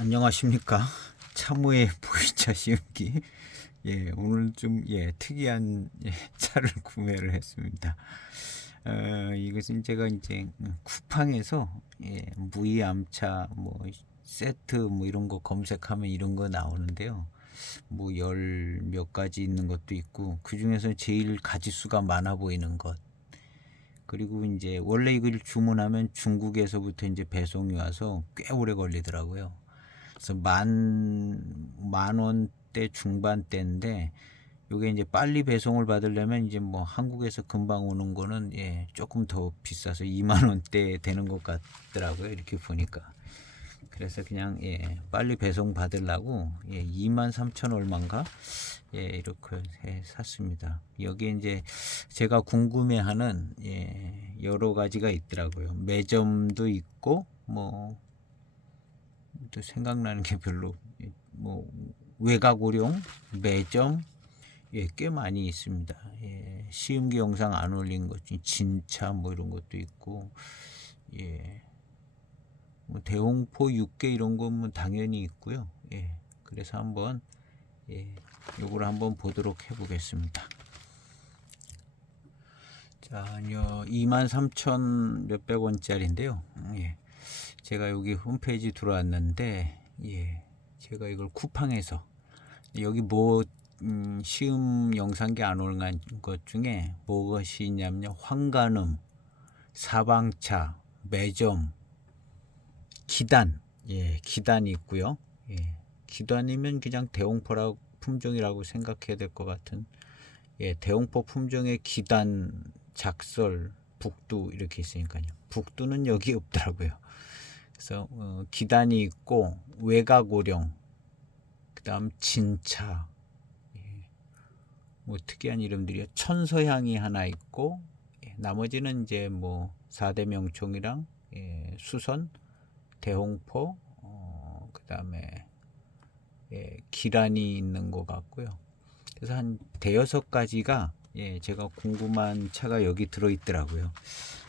안녕하십니까. 참우의 보이차 시음기. 오늘 좀 특이한 차를 구매를 했습니다. 이것은 제가 이제 쿠팡에서 무이암차 뭐 세트 뭐 이런 거 검색하면 이런 거 나오는데요. 뭐 열 몇 가지 있는 것도 있고, 그 중에서 제일 가지수가 많아 보이는 것. 그리고 이제 원래 이걸 주문하면 중국에서부터 이제 배송이 와서 꽤 오래 걸리더라고요. 그래서 만 원대 중반대인데, 요게 이제 빨리 배송을 받으려면 이제 뭐 한국에서 금방 오는 거는 조금 더 비싸서 2만 원대 되는 것 같더라고요, 이렇게 보니까. 그래서 그냥 빨리 배송 받으려고 2만 3천 얼마인가 이렇게 샀습니다. 여기 이제 제가 궁금해하는 여러 가지가 있더라고요. 매점도 있고 뭐 또 생각나는 게 별로, 뭐 외곽오룡 매점 꽤 많이 있습니다. 시음기 영상 안 올린 것 중에 진차 뭐 이런 것도 있고, 뭐 대홍포 육개 이런 거면 당연히 있고요. 그래서 한번 요거를 한번 보도록 해보겠습니다. 자, 23,000 몇백 원짜리인데요. 제가 여기 홈페이지 들어왔는데, 제가 이걸 쿠팡에서 여기 뭐 시음 영상기 안 올린 것 중에 무엇이 있냐면요, 황간음, 사방차, 매점, 기단, 기단이 있고요. 기단이면 그냥 대홍포라고 품종이라고 생각해야 될 것 같은, 대홍포 품종의 기단, 작설, 북두 이렇게 있으니까요. 북두는 여기 없더라고요. 그래서 기단이 있고 외곽오룡, 그다음 진차, 뭐 특이한 이름들이요. 천서향이 하나 있고, 나머지는 이제 뭐 4대 명총이랑 수선, 대홍포, 그다음에 기란이 있는 것 같고요. 그래서 한 대여섯 가지가 제가 궁금한 차가 여기 들어있더라고요.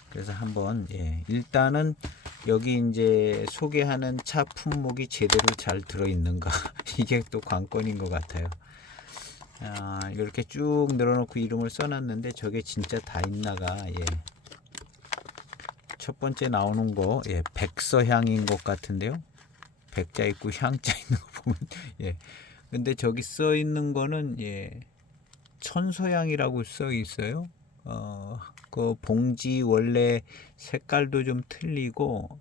그래서 한번 일단은 여기 이제 소개하는 차 품목이 제대로 잘 들어있는가 이게 또 관건인 것 같아요. 이렇게 쭉 늘어놓고 이름을 써놨는데 저게 진짜 다 있나가. 첫 번째 나오는 거 백서향인 것 같은데요. 백자 있고 향자 있는 거 보면 근데 저기 써 있는 거는 천서향이라고 써 있어요. 그 봉지 원래 색깔도 좀 틀리고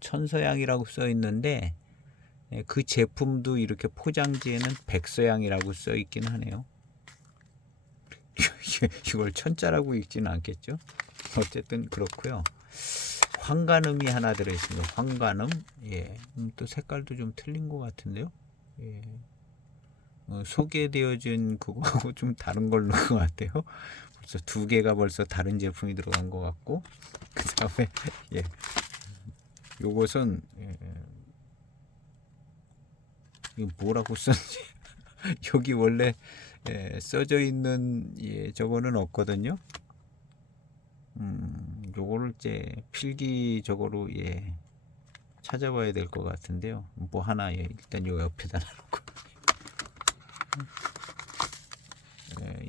천서향이라고 써 있는데, 그 제품도 이렇게 포장지에는 백서향이라고 써 있긴 하네요. 이걸 천자라고 읽지는 않겠죠? 어쨌든 그렇고요. 황간음이 하나 들어있습니다. 황간음. 또 색깔도 좀 틀린 것 같은데요. 소개되어진 그거하고 좀 다른 걸로 것 같아요. 벌써 두 개가 벌써 다른 제품이 들어간 것 같고, 그 다음에 요것은 이거 뭐라고 썼지? 여기 원래 써져 있는 저거는 없거든요. 요거를 이제 필기 저거로 찾아봐야 될 것 같은데요. 뭐 하나 일단 요 옆에다 놔놓고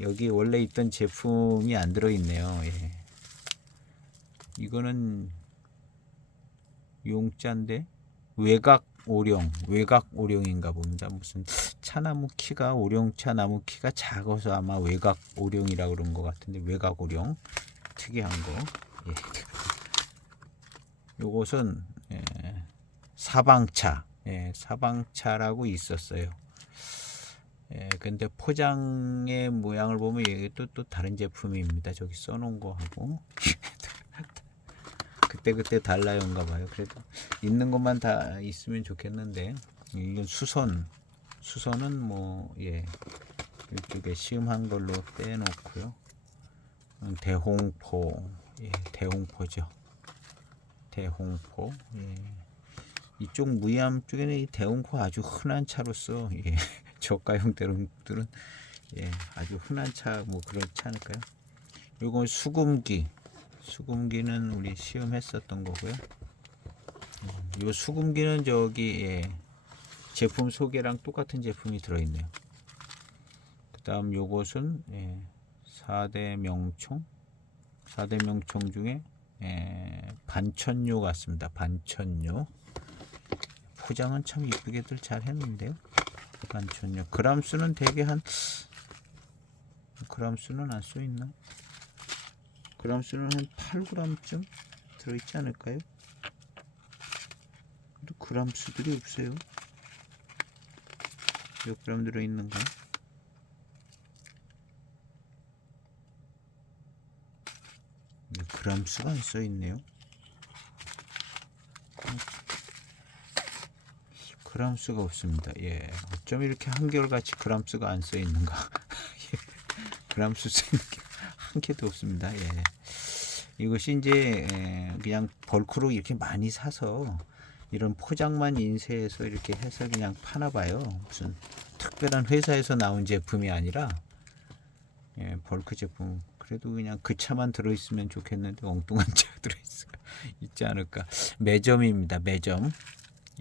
여기 원래 있던 제품이 안 들어있네요. 이거는 용자인데 외곽오룡인가 봅니다. 무슨 차나무 키가, 오룡차 나무 키가 작아서 아마 외곽오룡이라고 그런 것 같은데, 외곽오룡 특이한 거. 요것은 사방차, 사방차라고 있었어요. 근데 포장의 모양을 보면 이게 또 다른 제품입니다. 저기 써놓은 거하고 그때 달라요인가 봐요. 그래도 있는 것만 다 있으면 좋겠는데, 이건 수선은 뭐 이쪽에 시음한 걸로 빼놓고요. 대홍포, 대홍포죠. 대홍포. 이쪽 무이암 쪽에는 이 대홍포 아주 흔한 차로서 저가형 대홍들은 아주 흔한 차, 뭐 그렇지 않을까요? 요건 수금기는 우리 시음했었던 거고요. 요 수금기는 저기 제품 소개랑 똑같은 제품이 들어있네요. 그 다음 요것은 4대 명총 4대 명총 중에 반천료 같습니다. 반천료 포장은 참 이쁘게들 잘 했는데요. 반천료 그람 수는 대개 한 그람 수는 안 써있나? 그람 수는 한 8g쯤 들어있지 않을까요? 근데 그람 수들이 없어요. 몇 그램 들어있는가? 그람 수가 안 써있네요. 그람 수가 없습니다. 예, 어쩜 이렇게 한결같이 그람 수가 안 써있는가? 그람 수 쓰는 게 한 개도 없습니다. 예. 이것이 이제 그냥 벌크로 이렇게 많이 사서 이런 포장만 인쇄해서 이렇게 해서 그냥 파나 봐요. 무슨 특별한 회사에서 나온 제품이 아니라 벌크 제품. 그래도 그냥 그 차만 들어있으면 좋겠는데 엉뚱한 차가 있지 않을까. 매점입니다. 매점.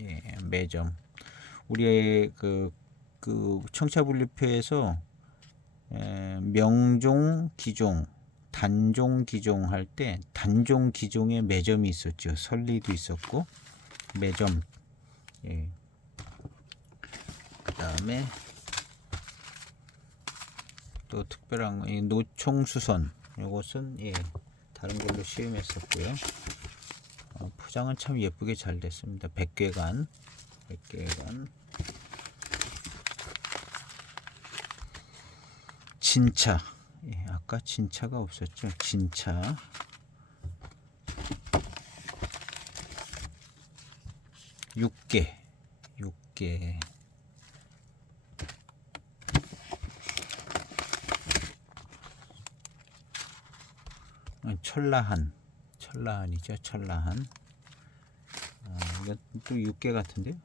예, 매점. 우리의 그 청차분리표에서 명종, 기종, 단종, 기종 할 때 단종, 기종에 매점이 있었죠. 설리도 있었고 매점. 예. 그 다음에 또 특별한 거, 노총수선. 이것은 다른 걸로 시음했었고요. 포장은 참 예쁘게 잘 됐습니다. 백괴관. 진차. 아까 진차가 없었죠. 진차. 육개. 철라한이죠. 철라한. 이건 또 6개 같은데.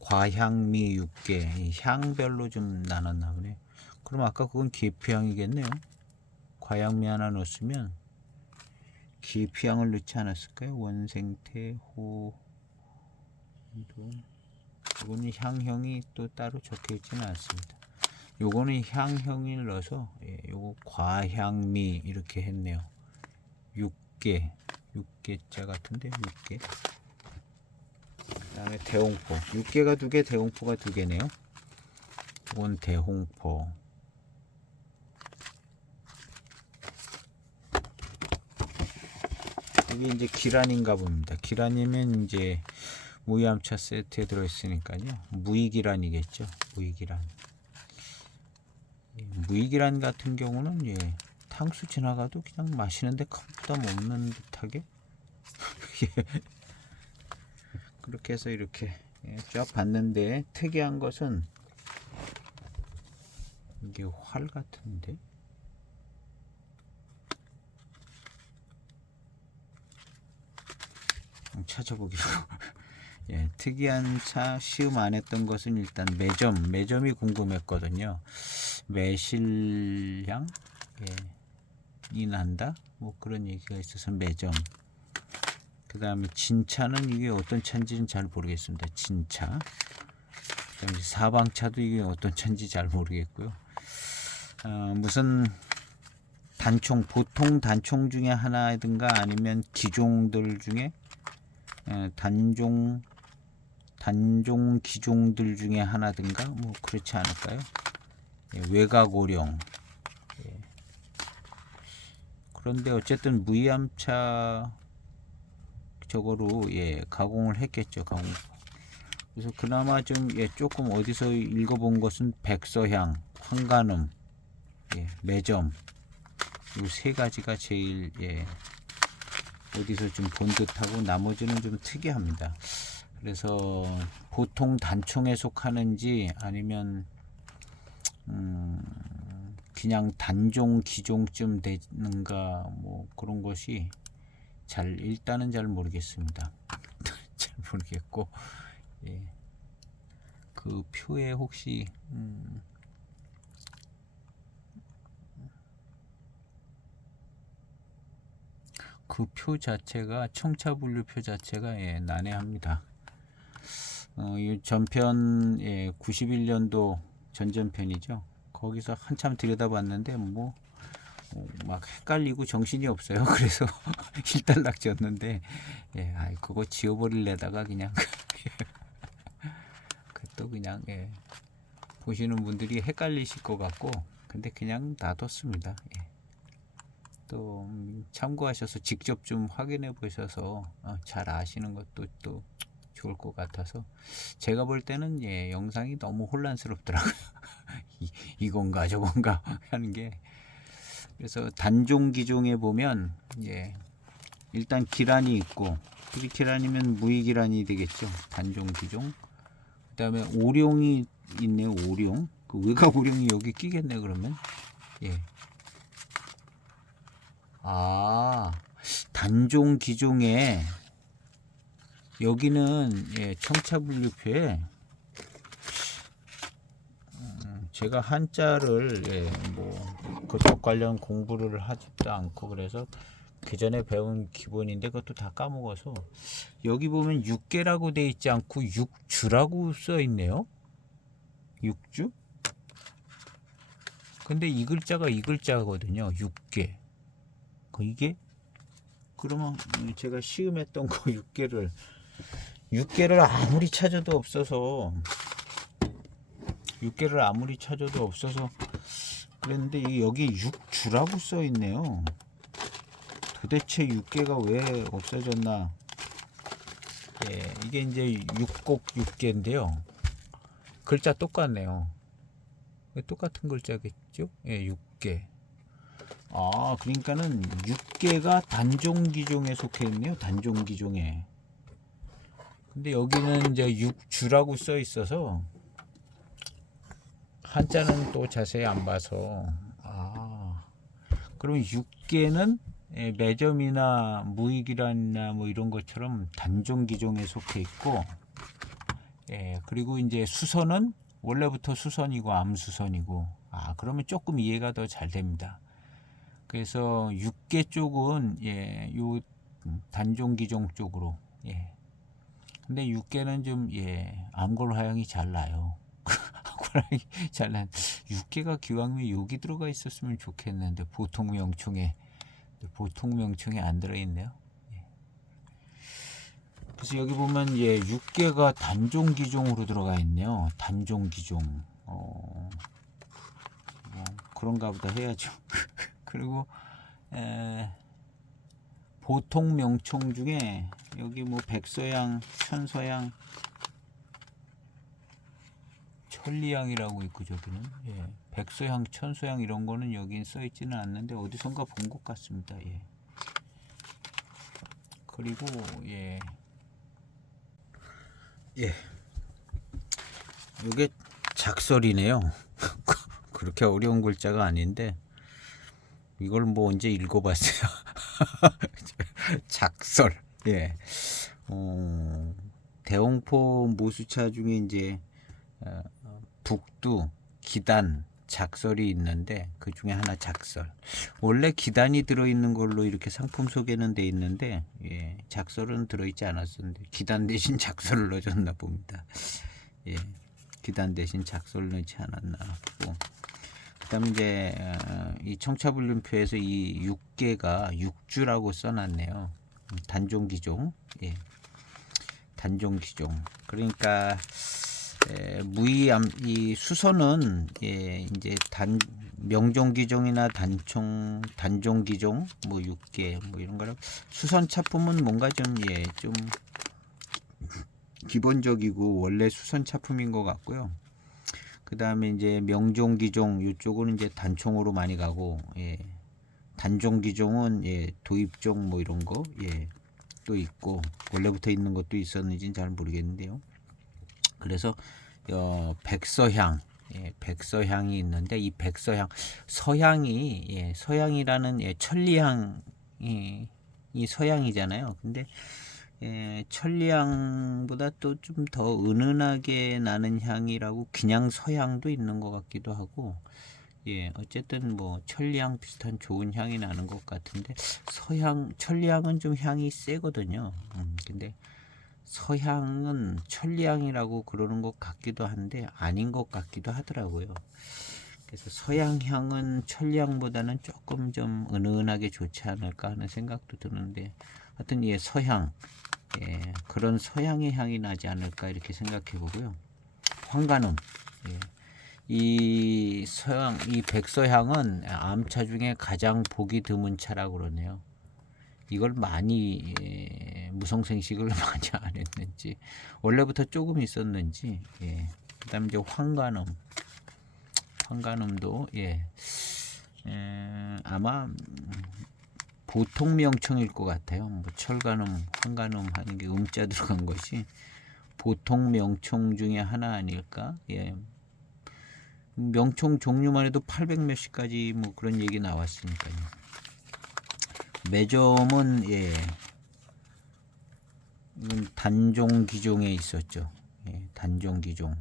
과향미 6개. 향별로 좀 나눴나 보네. 그럼 아까 그건 계피향이겠네요. 과향미 하나 넣었으면 계피향을 넣지 않았을까요? 원생태, 호, 이거는 향형이 또 따로 적혀 있지는 않습니다. 요거는 향형을 넣어서 요거 과향미 이렇게 했네요. 6개자 같은데 6개. 그 다음에 대홍포 6개가 2개, 대홍포가 2개네요. 이건 대홍포. 이게 이제 기란인가 봅니다. 기란이면 이제 무이암차 세트에 들어있으니까요. 무이기란이겠죠. 무이기란 같은 경우는 탕수 지나가도 그냥 마시는데 큰 부담 없는 듯하게 그렇게 해서 이렇게 쫙 봤는데 특이한 것은 이게 활 같은데 찾아보기로 특이한 차 시음 안 했던 것은 일단 매점이 궁금했거든요. 매실향 이 난다 뭐 그런 얘기가 있어서 매점. 그 다음에 진차는 이게 어떤 차인지는 잘 모르겠습니다. 진차. 그다음에 사방차도 이게 어떤 차인지 잘 모르겠고요. 무슨 단총, 보통 단총 중에 하나든가 아니면 기종들 중에 단종 기종들 중에 하나든가 뭐 그렇지 않을까요? 외가고령. 그런데 어쨌든 무이암차 저거로 가공을 했겠죠. 그래서 그나마 좀 조금 어디서 읽어본 것은 백서향, 황간음, 매점 이 세 가지가 제일 어디서 좀 본 듯하고 나머지는 좀 특이합니다. 그래서 보통 단총에 속하는지 아니면 그냥 단종 기종쯤 되는가 뭐 그런 것이 일단은 잘 모르겠습니다. 잘 모르겠고 그 표에 혹시 그 표 자체가 청차분류표 자체가 난해합니다. 이 전편 91년도 전전편이죠. 거기서 한참 들여다봤는데 뭐 막 헷갈리고 정신이 없어요. 그래서 일단락 졌는데 그거 지워버릴래다가 그냥 또 그냥 보시는 분들이 헷갈리실 것 같고 근데 그냥 놔뒀습니다. 또 참고하셔서 직접 좀 확인해 보셔서 잘 아시는 것도 또 좋을 것 같아서 제가 볼 때는 영상이 너무 혼란스럽더라고요. 이건가 저건가 하는 게. 그래서 단종 기종에 보면 일단 기란이 있고 기란이면 무의기란이 되겠죠. 단종 기종. 그다음에 오룡이 있네요. 오룡. 그 외곽 오룡이 여기 끼겠네 그러면. 단종 기종에 여기는 청차분류표에 제가 한자를 그쪽 관련 공부를 하지도 않고 그래서 그 전에 배운 기본인데 그것도 다 까먹어서 여기 보면 육계라고 돼 있지 않고 육주라고 써 있네요. 육주? 근데 이 글자가 이 글자거든요. 육계. 이게 그러면 제가 시음했던 거 육계를 아무리 찾아도 없어서 그랬는데 여기 육주라고 써 있네요. 도대체 육계가 왜 없어졌나? 이게 이제 육곡 육계인데요. 글자 똑같네요. 똑같은 글자겠죠? 육계. 그러니까는 육계가 단종기종에 속해 있네요. 단종기종에. 근데 여기는 이제 육주라고 써 있어서 한자는 또 자세히 안 봐서 그럼 육계는 매점이나 무의기란이나 뭐 이런 것처럼 단종기종에 속해 있고 그리고 이제 수선은 원래부터 수선이고 암수선이고 그러면 조금 이해가 더 잘 됩니다. 그래서 육계 쪽은 요 단종기종 쪽으로 근데 육계는 좀 암골화양이 잘 나요. 암골화양이 잘 난. 육계가 기왕이면 여기 들어가 있었으면 좋겠는데 보통 명칭에 안 들어있네요. 그래서 여기 보면 육계가 단종기종으로 들어가 있네요. 단종기종. 그런가 보다 해야죠. 그리고 보통 명칭 중에 여기 뭐 백서양, 천서양, 천리양이라고 있고 저기는 백서양, 천서양 이런 거는 여긴 써 있지는 않는데 어디선가 본 것 같습니다. 그리고 이게 작설이네요. 그렇게 어려운 글자가 아닌데 이걸 뭐 언제 읽어봤어요. 작설. 대홍포 모수차 중에 이제 북두, 기단, 작설이 있는데 그 중에 하나 작설. 원래 기단이 들어있는 걸로 이렇게 상품 소개는 돼 있는데 작설은 들어있지 않았었는데 기단 대신 작설을 넣어줬나 봅니다. 기단 대신 작설을 넣지 않았나 보고. 그다음에 이제 이 청차불륜표에서 이 육계가 육주라고 써놨네요. 단종기종. 단종기종. 그러니까 이 수선은 이제 명종기종이나 단종기종 뭐 육계 뭐 이런 거라 수선 차품은 뭔가 좀 기본적이고 원래 수선 차품인 것 같고요. 그 다음에 이제 명종기종 이쪽은 이제 단총으로 많이 가고 단종기종은 도입종 뭐 이런 거 또 있고 원래부터 있는 것도 있었는지는 잘 모르겠는데요. 그래서 백서향 백서향이 있는데 이 백서향 서향이 서향이라는 천리향이 서향이잖아요. 근데 천리향보다 또 좀 더 은은하게 나는 향이라고 그냥 서향도 있는 것 같기도 하고 어쨌든 뭐 천리향 비슷한 좋은 향이 나는 것 같은데 천리향은 좀 향이 세거든요. 근데 서향은 천리향이라고 그러는 것 같기도 한데 아닌 것 같기도 하더라고요. 그래서 서양향은 천리향보다는 조금 좀 은은하게 좋지 않을까 하는 생각도 드는데, 하여튼 예, 서향, 예, 그런 서양의 향이 나지 않을까 이렇게 생각해 보고요. 황간음, 예, 이 서양, 이 백서향은 암차 중에 가장 보기 드문 차라고 그러네요. 이걸 많이 무성생식을 많이 안 했는지, 원래부터 조금 있었는지. 예. 그다음 이제 황간음도 예, 아마 보통 명칭일 것 같아요. 뭐 철간음, 황간음 하는 게 음자 들어간 것이 보통 명칭 중에 하나 아닐까. 예. 명칭 종류만 해도 800 몇십 가지 뭐 그런 얘기 나왔으니까요. 매점은 예, 이건 단종기종에 있었죠. 예, 단종기종,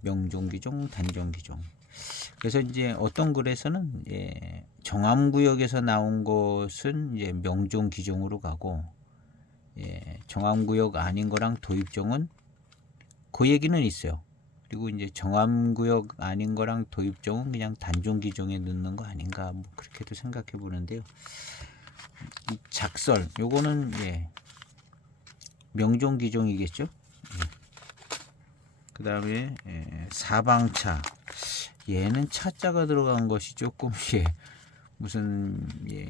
명종기종, 단종기종. 그래서 이제 어떤 글에서는 예, 정암구역에서 나온 것은 이제 명종기종으로 가고, 예, 정암구역 아닌 거랑 도입종은 그 얘기는 있어요. 그리고 이제 정암구역 아닌 거랑 도입종은 그냥 단종기종에 넣는 거 아닌가, 뭐 그렇게도 생각해 보는데요. 이 작설 요거는 예, 명종기종이겠죠. 그 다음에 사방차, 얘는 차자가 들어간 것이 조금 예, 무슨 예,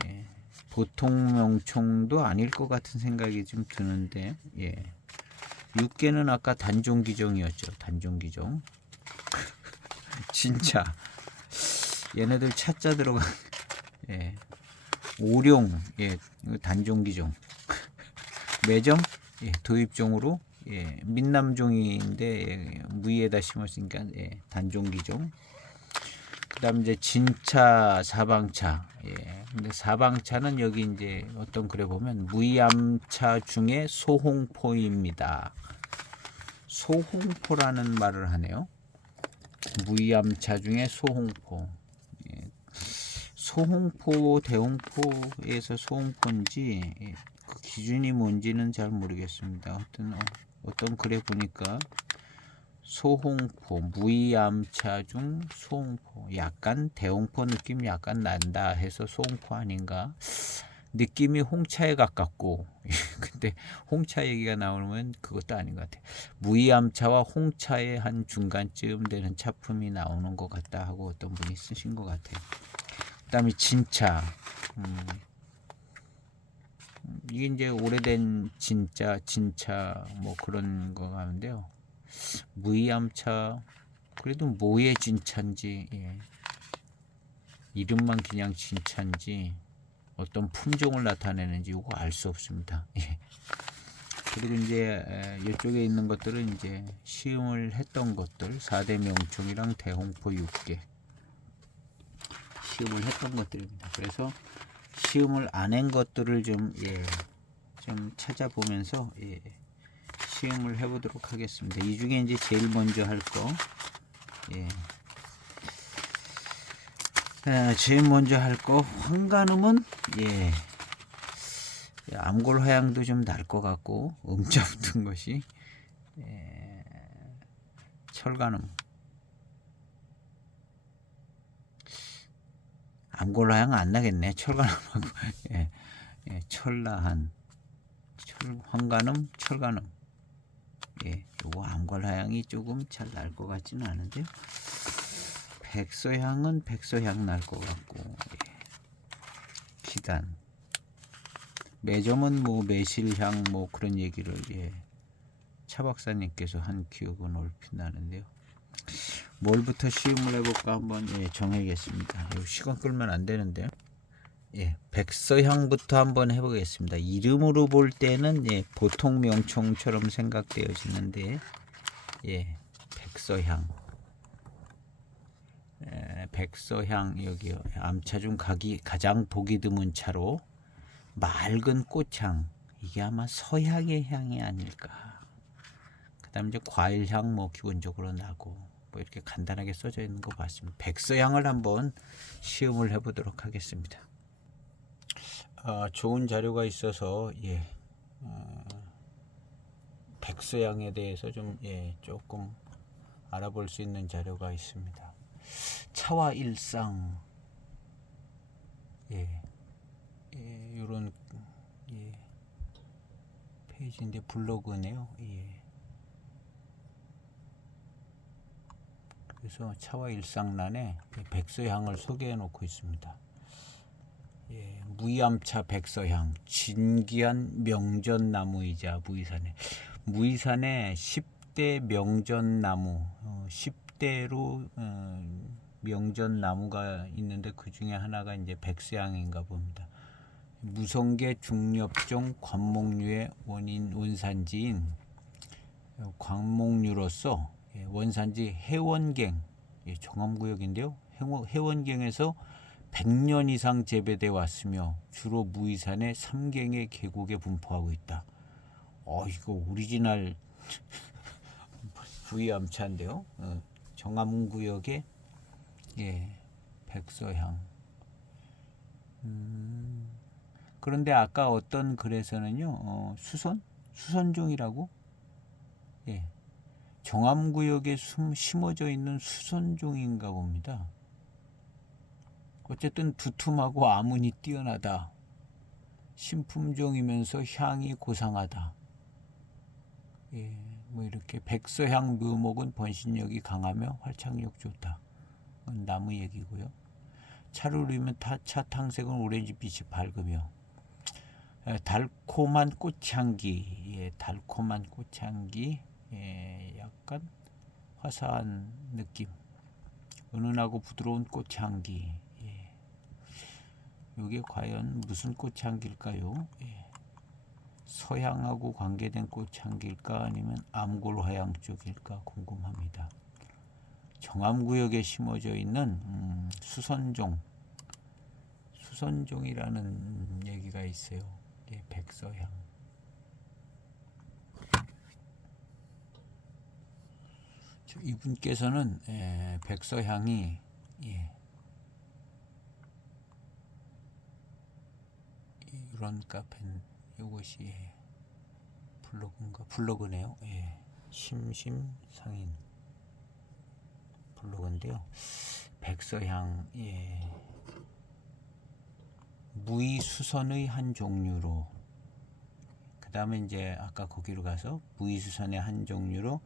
보통 명칭도 아닐 것 같은 생각이 좀 드는데, 예, 육계는 아까 단종기종이었죠. 단종기종. 진짜 얘네들 차자 들어간 예, 오룡, 예, 단종기종. 매점, 예, 도입종으로 예, 민남종인데 예, 무위에다 심었으니까 예, 단종기종. 그다음 이제 진차, 사방차. 예. 근데 사방차는 여기 이제 어떤 글에 보면 무이암차 중에 소홍포입니다. 소홍포라는 말을 하네요. 무이암차 중에 소홍포. 예. 소홍포, 대홍포에서 소홍포인지 예, 그 기준이 뭔지는 잘 모르겠습니다. 어떤 글에 보니까 소홍포, 무이암차 중 소홍포, 약간 대홍포 느낌 약간 난다 해서 소홍포 아닌가. 느낌이 홍차에 가깝고 근데 홍차 얘기가 나오면 그것도 아닌 것 같아요. 무이암차와 홍차의 한 중간쯤 되는 차품이 나오는 것 같다 하고 어떤 분이 쓰신 것 같아요. 그 다음에 진차, 이게 이제 오래된 진차 뭐 그런 거 하는데요. 무이암차, 그래도 뭐의 진차인지 예, 이름만 그냥 진차인지 어떤 품종을 나타내는지 이거 알 수 없습니다. 예. 그리고 이제 이쪽에 있는 것들은 이제 시음을 했던 것들, 4대 명칭이랑 대홍포 6개 시음을 했던 것들입니다. 그래서 시음을 안 한 것들을 좀 예, 좀 찾아보면서 예, 시음을 해보도록 하겠습니다. 이 중에 이제 제일 먼저 할 거, 예, 제일 먼저 할 거 황간음은 예, 암골화양도 좀 날 것 같고 음자 붙은 것이 예, 철간음, 암골화양 안 나겠네. 철간음하고 예, 예, 철라한, 황간음, 철간음. 예, 요거 암골화양이 조금 잘 날 것 같지는 않은데요. 백서향은 백서향 날 것 같고, 예. 기단, 매점은 뭐 매실향 뭐 그런 얘기를 예, 차 박사님께서 한 기억은 얼핏 나는데요. 뭘부터 시음을 해볼까 한번 예, 정하겠습니다. 시간 끌면 안 되는데요. 예, 백서향부터 한번 해보겠습니다. 이름으로 볼 때는 예, 보통 명칭처럼 생각되어지는데 예, 백서향. 백서향 여기요. 암차 중 가장 보기 드문 차로 맑은 꽃향. 이게 아마 서향의 향이 아닐까. 그다음 이제 과일향 뭐 기본적으로 나고 뭐 이렇게 간단하게 써져 있는 거 봤습니다. 백서향을 한번 시음을 해보도록 하겠습니다. 좋은 자료가 있어서 예, 백서향에 대해서 좀 조금 알아볼 수 있는 자료가 있습니다. 차와 일상 이런 페이지인데 블로그네요. 그래서 차와 일상란에 백서향을 소개해 놓고 있습니다. 무이암차 백서향 진귀한 명전나무이자 무이산에 10대 명전나무 10대로 명전나무가 있는데 그 중에 하나가 이제 백서향인가 봅니다. 무성계 중엽종 관목류의 원산지인 관목류로서 원산지 해원갱 정암구역인데요. 해원갱에서 100년 이상 재배되어 왔으며 주로 무이산의 3갱의 계곡에 분포하고 있다. 이거 오리지널 부위암차인데요. 정암구역의 백서향. 그런데 아까 어떤 글에서는요, 수선종이라고 정암구역에 심어져 있는 수선종인가 봅니다. 어쨌든 두툼하고 아문이 뛰어나다. 신품종이면서 향이 고상하다. 뭐 이렇게 백서향 묘목은 번식력이 강하며 활착력 좋다. 나무 얘기고요. 차를 우리면 차 탕색은 오렌지빛이 밝으며 달콤한 꽃향기, 달콤한 꽃향기, 약간 화사한 느낌, 은은하고 부드러운 꽃향기. 이게 과연 무슨 꽃향기일까요? 서향하고 관계된 꽃향기일까 아니면 암골화양 쪽일까 궁금합니다. 정암구역에 심어져 있는 수선종이라는 얘기가 있어요. 백서향. 이분께서는 백서향이 이런 카페는 이것이 블로그네요. 심심상인 블로그인데요. 백서향 무이수선의 한 종류로, 그 다음에 이제 아까 거기로 가서 무이수선의 한 종류로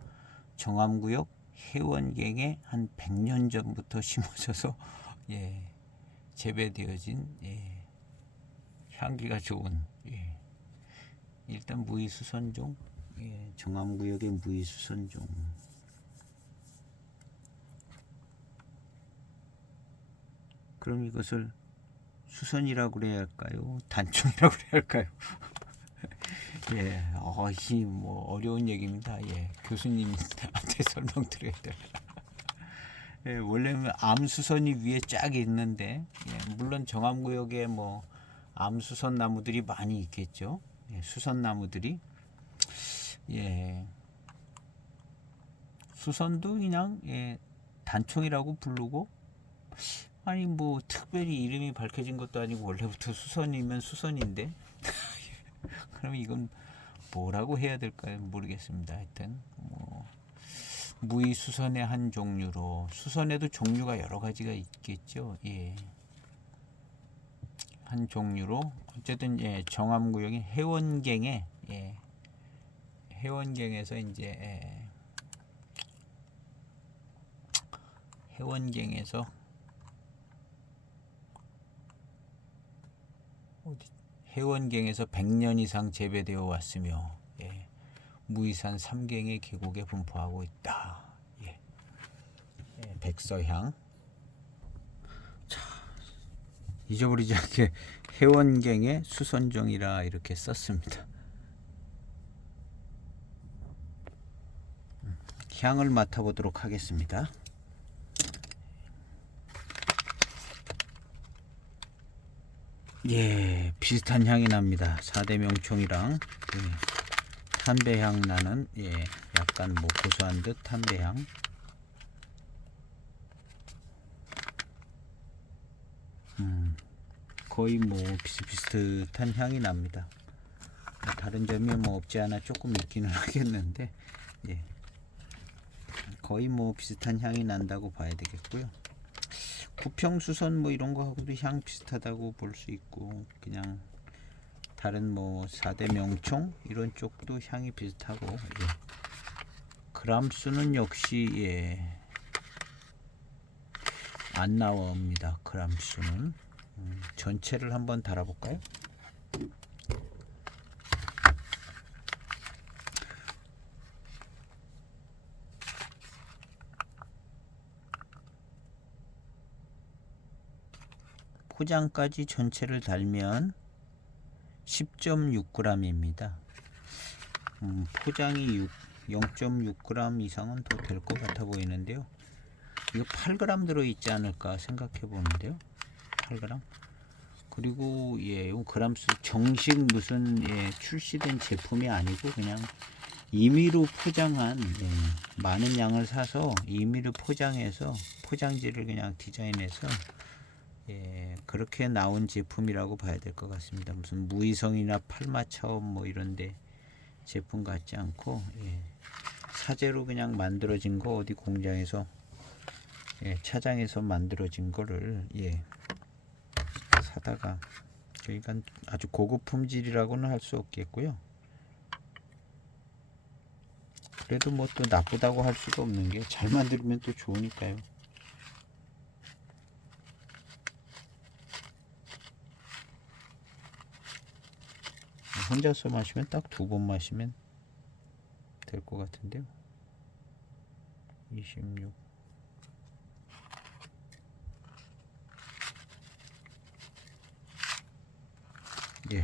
정암구역 해원갱에 한 100년 전부터 심어져서 재배되어진 향기가 좋은 일단 무이수선종, 정암구역의 무이수선종. 그럼 이것을 수선이라고 그래야 할까요? 단총이라고 그래야 할까요? 이 뭐 어려운 얘기입니다. 교수님한테 설명드려야 돼. 원래는 암수선이 위에 쫙 있는데, 물론 정암구역에 뭐 암수선 나무들이 많이 있겠죠. 수선 나무들이. 수선도 그냥 단총이라고 부르고, 아니 뭐 특별히 이름이 밝혀진 것도 아니고 원래부터 수선이면 수선인데 그럼 이건 뭐라고 해야 될까요? 모르겠습니다. 하여튼 뭐 무이수선의 한 종류로, 수선에도 종류가 여러 가지가 있겠죠. 한 종류로 어쨌든 정암구역이 해원갱에 해원갱에서 이제 해원갱에서 해원갱에서 100년 이상 재배되어 왔으며 무이산 3갱의 계곡에 분포하고 있다. 백서향. 자, 잊어버리지 않게 해원갱의 수선종이라 이렇게 썼습니다. 향을 맡아보도록 하겠습니다. 비슷한 향이 납니다. 4대 명총이랑 담배향 나는 약간 뭐 고소한 듯 담배향. 거의 뭐 비슷비슷한 향이 납니다. 다른 점이 뭐 없지 않아 조금 있기는 하겠는데, 예, 거의 뭐 비슷한 향이 난다고 봐야 되겠고요. 구평수선 뭐 이런 거 하고도 향 비슷하다고 볼 수 있고, 그냥 다른 뭐 4대 명총 이런 쪽도 향이 비슷하고, 예. 그람 수는 역시 예, 안 나옵니다. 그람 수는. 전체를 한번 달아볼까요? 포장까지 전체를 달면 10.6g입니다. 포장이 0.6g 이상은 더 될 것 같아 보이는데요. 이거 8g 들어있지 않을까 생각해 보는데요. 8g. 그리고 예, 요 그람수 정식 무슨 예, 출시된 제품이 아니고 그냥 임의로 포장한, 예, 많은 양을 사서 임의로 포장해서 포장지를 그냥 디자인해서 예, 그렇게 나온 제품이라고 봐야 될 것 같습니다. 무슨 무이성이나 팔마차업 뭐 이런데 제품 같지 않고, 예, 사제로 그냥 만들어진 거 어디 공장에서 예, 차장에서 만들어진 거를 예, 사다가, 그러니까 아주 고급 품질이라고는 할 수 없겠고요. 그래도 뭐 또 나쁘다고 할 수가 없는 게 잘 만들면 또 좋으니까요. 혼자서 마시면 딱 2번 마시면 될 것 같은데요. 26. 예,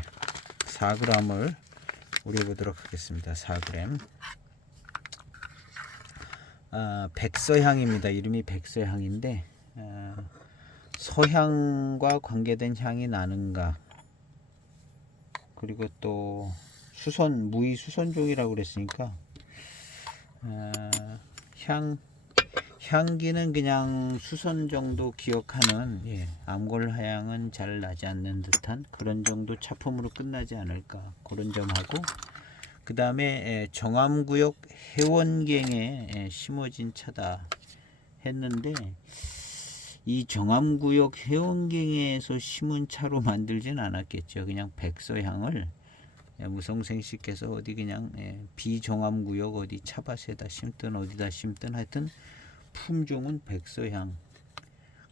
4g을 우려보도록 하겠습니다. 4g. 백서향입니다. 이름이 백서향인데, 서향과 관계된 향이 나는가, 그리고 또 수선, 무의 수선종이라고 그랬으니까 향기는 그냥 수선 정도 기억하는, 예, 암골 향은 잘 나지 않는 듯한 그런 정도 차품으로 끝나지 않을까, 그런 점하고, 그 다음에 정암구역 해원갱에 심어진 차다 했는데, 이 정암구역 해원갱에서 심은 차로 만들진 않았겠죠. 그냥 백서향을 무성생씨께서 어디 그냥 비정암구역 어디 차밭에다 심든 어디다 심든 하여튼 품종은 백서향.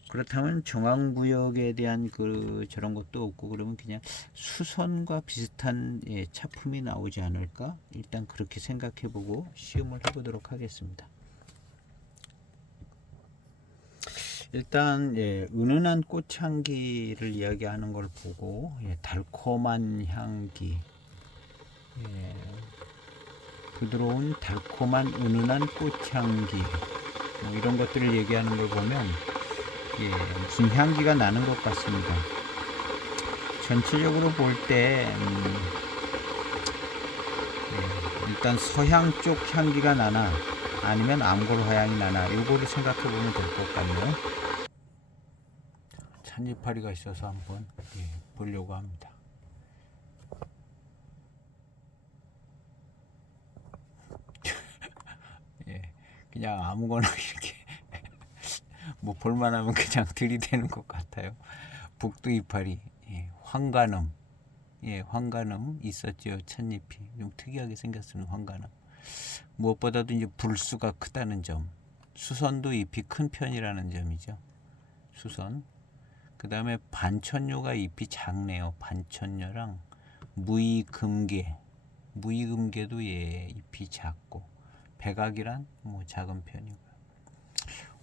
그렇다면 정암구역에 대한 그 저런 것도 없고, 그러면 그냥 수선과 비슷한 차품이 나오지 않을까, 일단 그렇게 생각해보고 시음을 해보도록 하겠습니다. 일단 예, 은은한 꽃향기를 이야기하는 걸 보고, 예, 달콤한 향기, 예, 부드러운 달콤한 은은한 꽃향기, 뭐 이런 것들을 얘기하는 걸 보면 예, 무슨 향기가 나는 것 같습니다. 전체적으로 볼 때 예, 일단 서향 쪽 향기가 나나 아니면 암골 화향이 나나, 요거를 생각해 보면 될 것 같네요. 찬이파리가 있어서 한번 예, 보려고 합니다. 예, 그냥 아무거나 이렇게 뭐 볼만하면 그냥 들이대는 것 같아요. 북두이파리, 예, 황간음, 예, 황간음 있었죠. 찻잎이 좀 특이하게 생겼으면 황간음. 무엇보다도 이제 불수가 크다는 점, 수선도 잎이 큰 편이라는 점이죠. 수선. 그 다음에 반천녀가 잎이 작네요. 반천녀랑 무의금계, 무의금계도 예, 잎이 작고, 백악이란 뭐 작은 편이고요.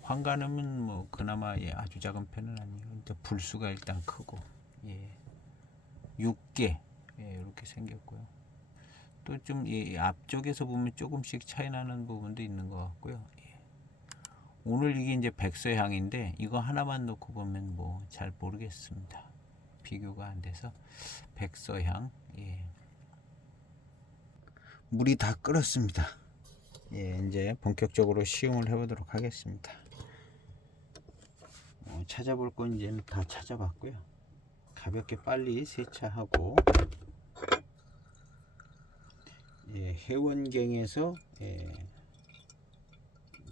황간음은 뭐 그나마 예, 아주 작은 편은 아니고, 불수가 일단 크고, 예, 육계, 예, 이렇게 생겼고요. 또 좀 예, 앞쪽에서 보면 조금씩 차이 나는 부분도 있는 것 같고요. 예. 오늘 이게 이제 백서향인데 이거 하나만 놓고 보면 뭐 잘 모르겠습니다. 비교가 안 돼서. 백서향, 예. 물이 다 끓었습니다. 예, 이제 본격적으로 시음을 해보도록 하겠습니다. 찾아볼 건 이제는 다 찾아봤고요. 가볍게 빨리 세차하고 해원경에서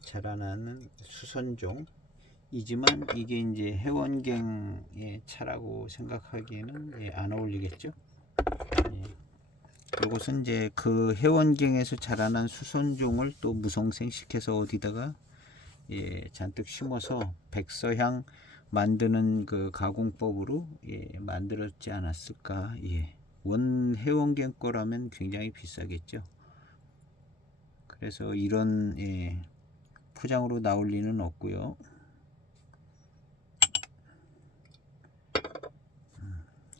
자라나는 수선종이지만 이게 이제 해원경의 차라고 생각하기에는 안 어울리겠죠. 이것은 이제 그 해원경에서 자라난 수선종을 또 무성생식해서 어디다가 잔뜩 심어서 백서향 만드는 그 가공법으로 만들었지 않았을까. 원 해원경 거라면 굉장히 비싸겠죠. 그래서 이런 포장으로 나올 리는 없고요.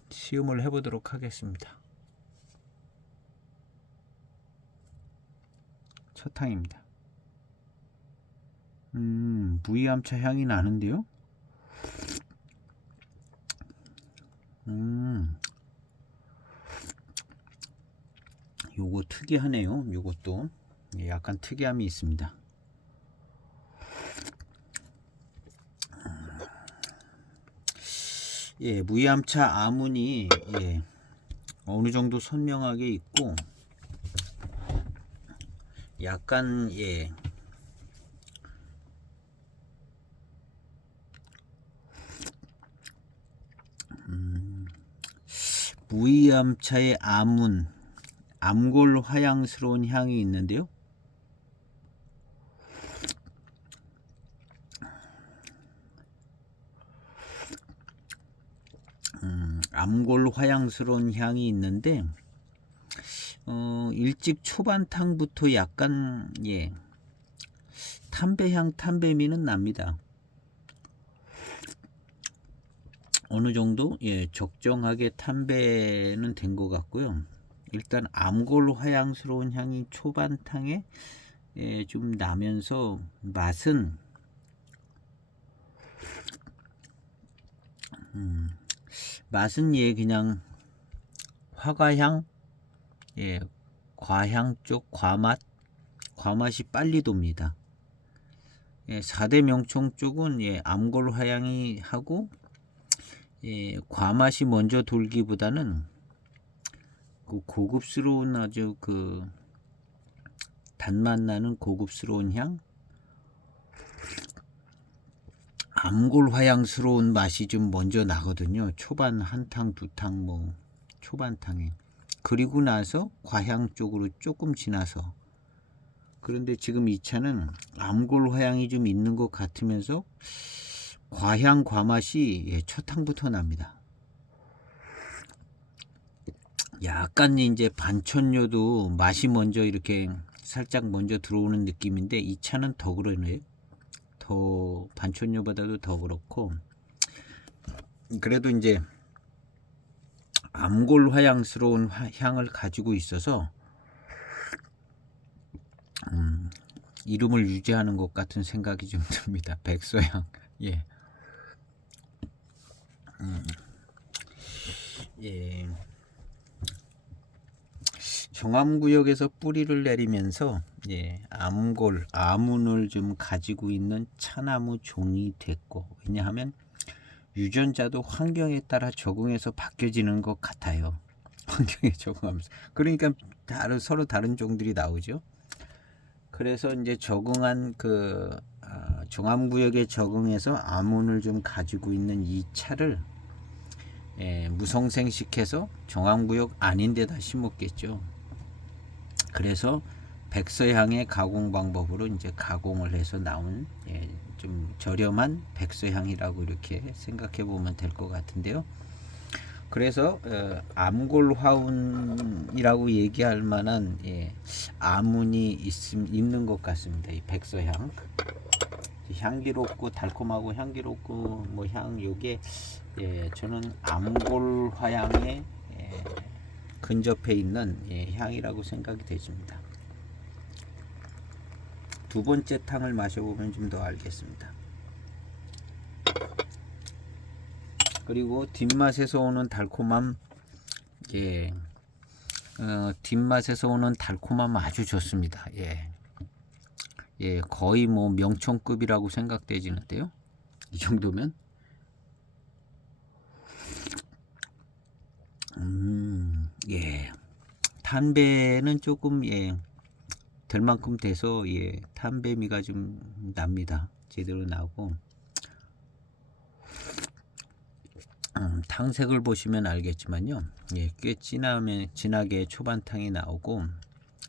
시음을 해보도록 하겠습니다. 첫 향입니다. 무이암차 향이 나는데요. 요거 특이하네요. 요것도 약간 특이함이 있습니다. 무이암차 아문이 어느 정도 선명하게 있고 약간 무이암차의 아문, 암골 화양스러운 향이 있는데요. 암골 화양스러운 향이 있는데 일찍 초반탕부터 약간 담배향, 담배미는 납니다. 어느 정도 적정하게 담배는 된 것 같고요. 일단 암골 화양스러운 향이 초반탕에 좀 나면서 맛은 그냥 화과향, 과향 쪽 과맛이 빨리 돕니다. 4대 명총 쪽은 암골 화향이 하고 과맛이 먼저 돌기보다는 그 고급스러운 아주 그 단맛 나는 고급스러운 향, 암골 화향스러운 맛이 좀 먼저 나거든요. 초반 한 탕, 두 탕 뭐 초반탕에. 그리고 나서 과향 쪽으로 조금 지나서. 그런데 지금 이 차는 암골 화향이 좀 있는 것 같으면서 과향 과맛이 첫 탕부터 납니다. 약간 이제 반천료도 맛이 먼저 이렇게 살짝 먼저 들어오는 느낌인데 이 차는 더 그러네요. 더 반천료보다도 더 그렇고 그래도 이제 암골 화향스러운 향을 가지고 있어서 이름을 유지하는 것 같은 생각이 좀 듭니다. 백서향. 정암구역에서 뿌리를 내리면서 암골, 아문을 좀 가지고 있는 차나무 종이 됐고, 왜냐하면 유전자도 환경에 따라 적응해서 바뀌어지는 것 같아요. 환경에 적응하면서. 그러니까 서로 다른 종들이 나오죠. 그래서 이제 적응한 그 정암구역에 적응해서 아문을 좀 가지고 있는 이 차를 무성생식해서 정암구역 아닌 데다 심었겠죠. 그래서 백서향의 가공 방법으로 이제 가공을 해서 나온 좀 저렴한 백서향이라고 이렇게 생각해 보면 될 것 같은데요. 그래서 암골 화운이라고 얘기할 만한 아문이 있는 것 같습니다. 이 백서향 향기롭고 달콤하고 향기롭고 뭐 향 요게 저는 암골 화향에 근접해 있는 향이라고 생각이 되십니다. 두 번째 탕을 마셔보면 좀 더 알겠습니다. 그리고 뒷맛에서 오는 달콤함, 뒷맛에서 오는 달콤함 아주 좋습니다. 거의 뭐 명청급이라고 생각되지는데요. 이 정도면 탄배는 조금 될 만큼 돼서 탄배미가 좀 납니다. 제대로 나고 탕색을 보시면 알겠지만요. 꽤 진하게 초반탕이 나오고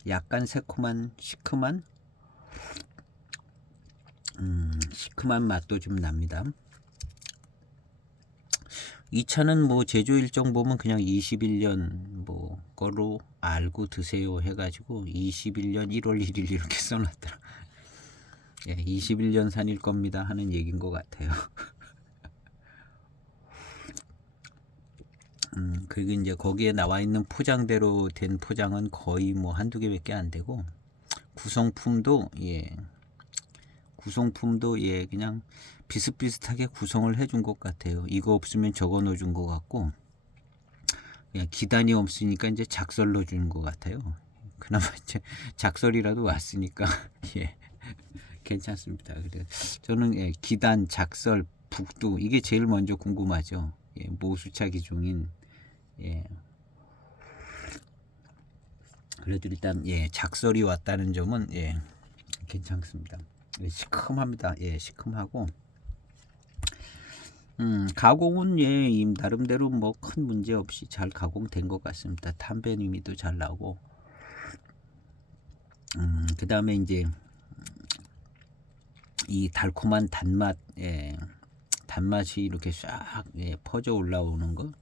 약간 새콤한 시큼한 맛도 좀 납니다. 이 차는 뭐 제조 일정 보면 그냥 21년 뭐 거로 알고 드세요 해가지고 21년 1월 1일 이렇게 써놨더라. 21년 산일 겁니다 하는 얘기인 것 같아요. 그리고 이제 거기에 나와 있는 포장대로 된 포장은 거의 뭐 한두 개밖에 안 되고 구성품도 그냥 비슷비슷하게 구성을 해준 것 같아요. 이거 없으면 저거 넣어준 것 같고 그냥 기단이 없으니까 이제 작설 넣어준 것 같아요. 그나마 이제 작설이라도 왔으니까 괜찮습니다. 그래 저는 기단, 작설, 북두 이게 제일 먼저 궁금하죠. 모수차 기종인 그래도 일단 작설이 왔다는 점은 괜찮습니다. 시큼합니다. 시큼하고 가공은 나름대로 뭐 큰 문제 없이 잘 가공된 것 같습니다. 탄배미도 잘 나오고 그 다음에 이제 이 달콤한 단맛이 이렇게 싹 퍼져 올라오는 거.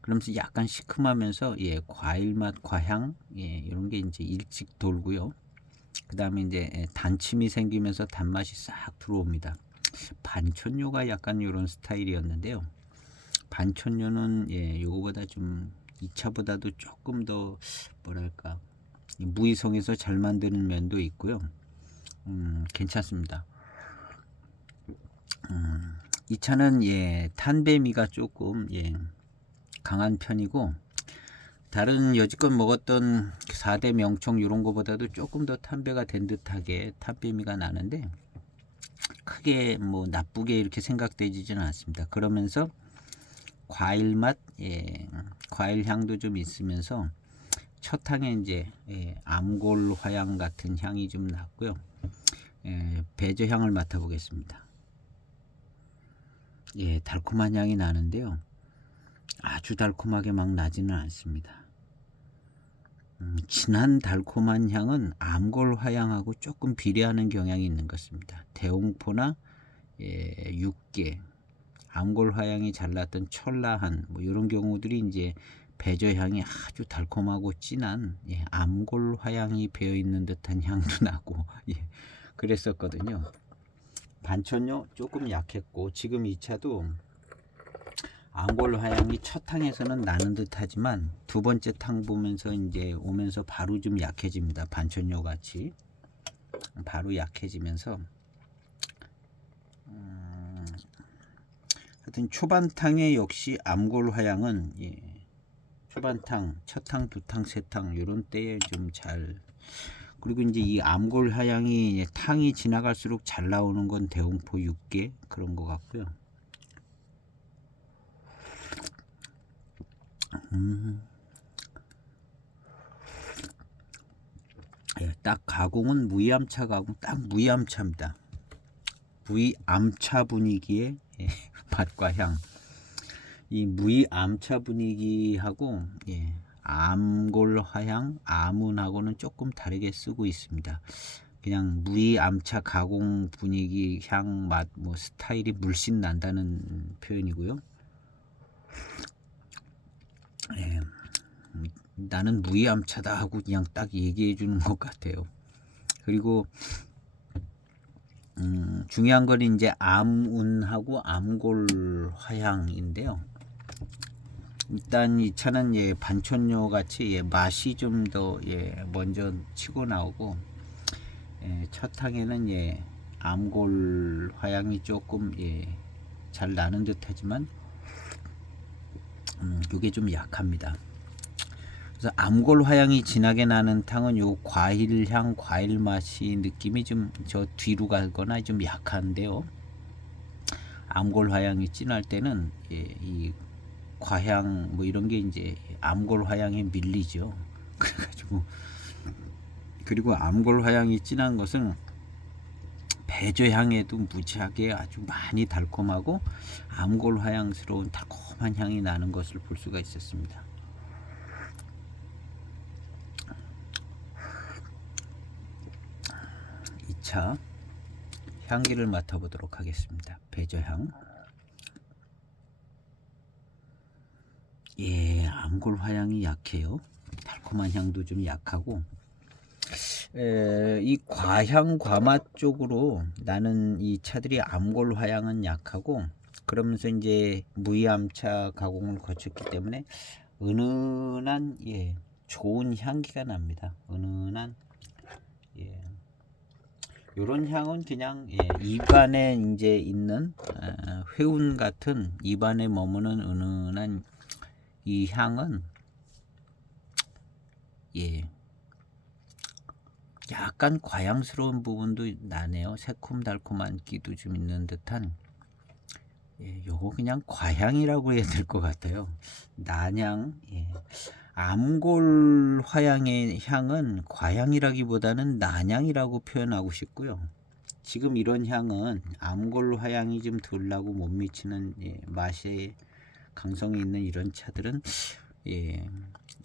그러면서 약간 시큼하면서 과일맛, 과향 이런 게 이제 일찍 돌고요. 그 다음에 이제 단침이 생기면서 단맛이 싹 들어옵니다. 반촌료가 약간 이런 스타일이었는데요. 반촌료는 요거보다 좀 2차보다도 조금 더 뭐랄까 무이성에서 잘 만드는 면도 있고요. 괜찮습니다. 이 차는 탄배미가 조금 강한 편이고 다른 여지껏 먹었던 4대 명청 이런 거보다도 조금 더 탄배가 된 듯하게 탄배미가 나는데 크게 뭐 나쁘게 이렇게 생각되지는 않습니다. 그러면서 과일 맛, 과일 향도 좀 있으면서 첫 향에 이제 암골 화향 같은 향이 좀 났고요. 배저 향을 맡아보겠습니다. 달콤한 향이 나는데요. 아주 달콤하게 막 나지는 않습니다. 진한 달콤한 향은 암골 화향하고 조금 비례하는 경향이 있는 것 같습니다. 대홍포나 육계, 암골 화향이 잘 났던 철라한 뭐 이런 경우들이 이제 배저 향이 아주 달콤하고 진한 암골 화향이 배어 있는 듯한 향도 나고 그랬었거든요. 반천료 조금 약했고 지금 이 차도 암골 화향이 첫 탕에서는 나는 듯하지만 두 번째 탕 보면서 이제 오면서 바로 좀 약해집니다. 반천료 같이 바로 약해지면서 하여튼 초반탕에 역시 암골 화향은 초반탕, 첫탕, 두탕, 세탕 이런 때에 좀 잘 그리고 이제 이 암골 화향이 탕이 지나갈수록 잘 나오는 건 대홍포 6개 그런 것 같고요. 딱 가공은 무이암차 가공, 딱 무이암차입니다. 무이암차 분위기의 맛과 향. 이 무이암차 분위기하고 암골 화향, 아문하고는 조금 다르게 쓰고 있습니다. 그냥 무이암차 가공 분위기, 향, 맛, 뭐 스타일이 물씬 난다는 표현이고요. 나는 무이암차다 하고 그냥 딱 얘기해 주는 것 같아요. 그리고 중요한 건 이제 암운하고 암골 화향인데요. 일단 이 차는 반촌료 같이 맛이 좀 더 먼저 치고 나오고 첫 탕에는 암골 화향이 조금 잘 나는 듯하지만 이게 좀 약합니다. 그래서 암골 화향이 진하게 나는 탕은 요 과일 향, 과일 맛이 느낌이 좀 저 뒤로 가거나 좀 약한데요. 암골 화향이 진할 때는 이 과향 뭐 이런 게 이제 암골 화향에 밀리죠. 그래가지고 그리고 암골 화향이 진한 것은 배저 향에도 무지하게 아주 많이 달콤하고 암골 화향스러운 달콤한 향이 나는 것을 볼 수가 있었습니다. 이 차 향기를 맡아보도록 하겠습니다. 배저향. 예, 암골 화향이 약해요. 달콤한 향도 좀 약하고, 이 과향 과맛 쪽으로 나는 이 차들이 암골 화향은 약하고, 그러면서 이제 무이암차 가공을 거쳤기 때문에 은은한 좋은 향기가 납니다. 은은한 요런 향은 그냥 입안에 이제 있는 회운 같은 입안에 머무는 은은한 이 향은 약간 과향스러운 부분도 나네요. 새콤달콤한 기도 좀 있는 듯한 요거 그냥 과향이라고 해야 될 것 같아요. 난향. 암골 화향의 향은 과향이라기보다는 난향이라고 표현하고 싶고요. 지금 이런 향은 암골 화향이 좀 덜 나고 못 미치는 맛의 강성이 있는 이런 차들은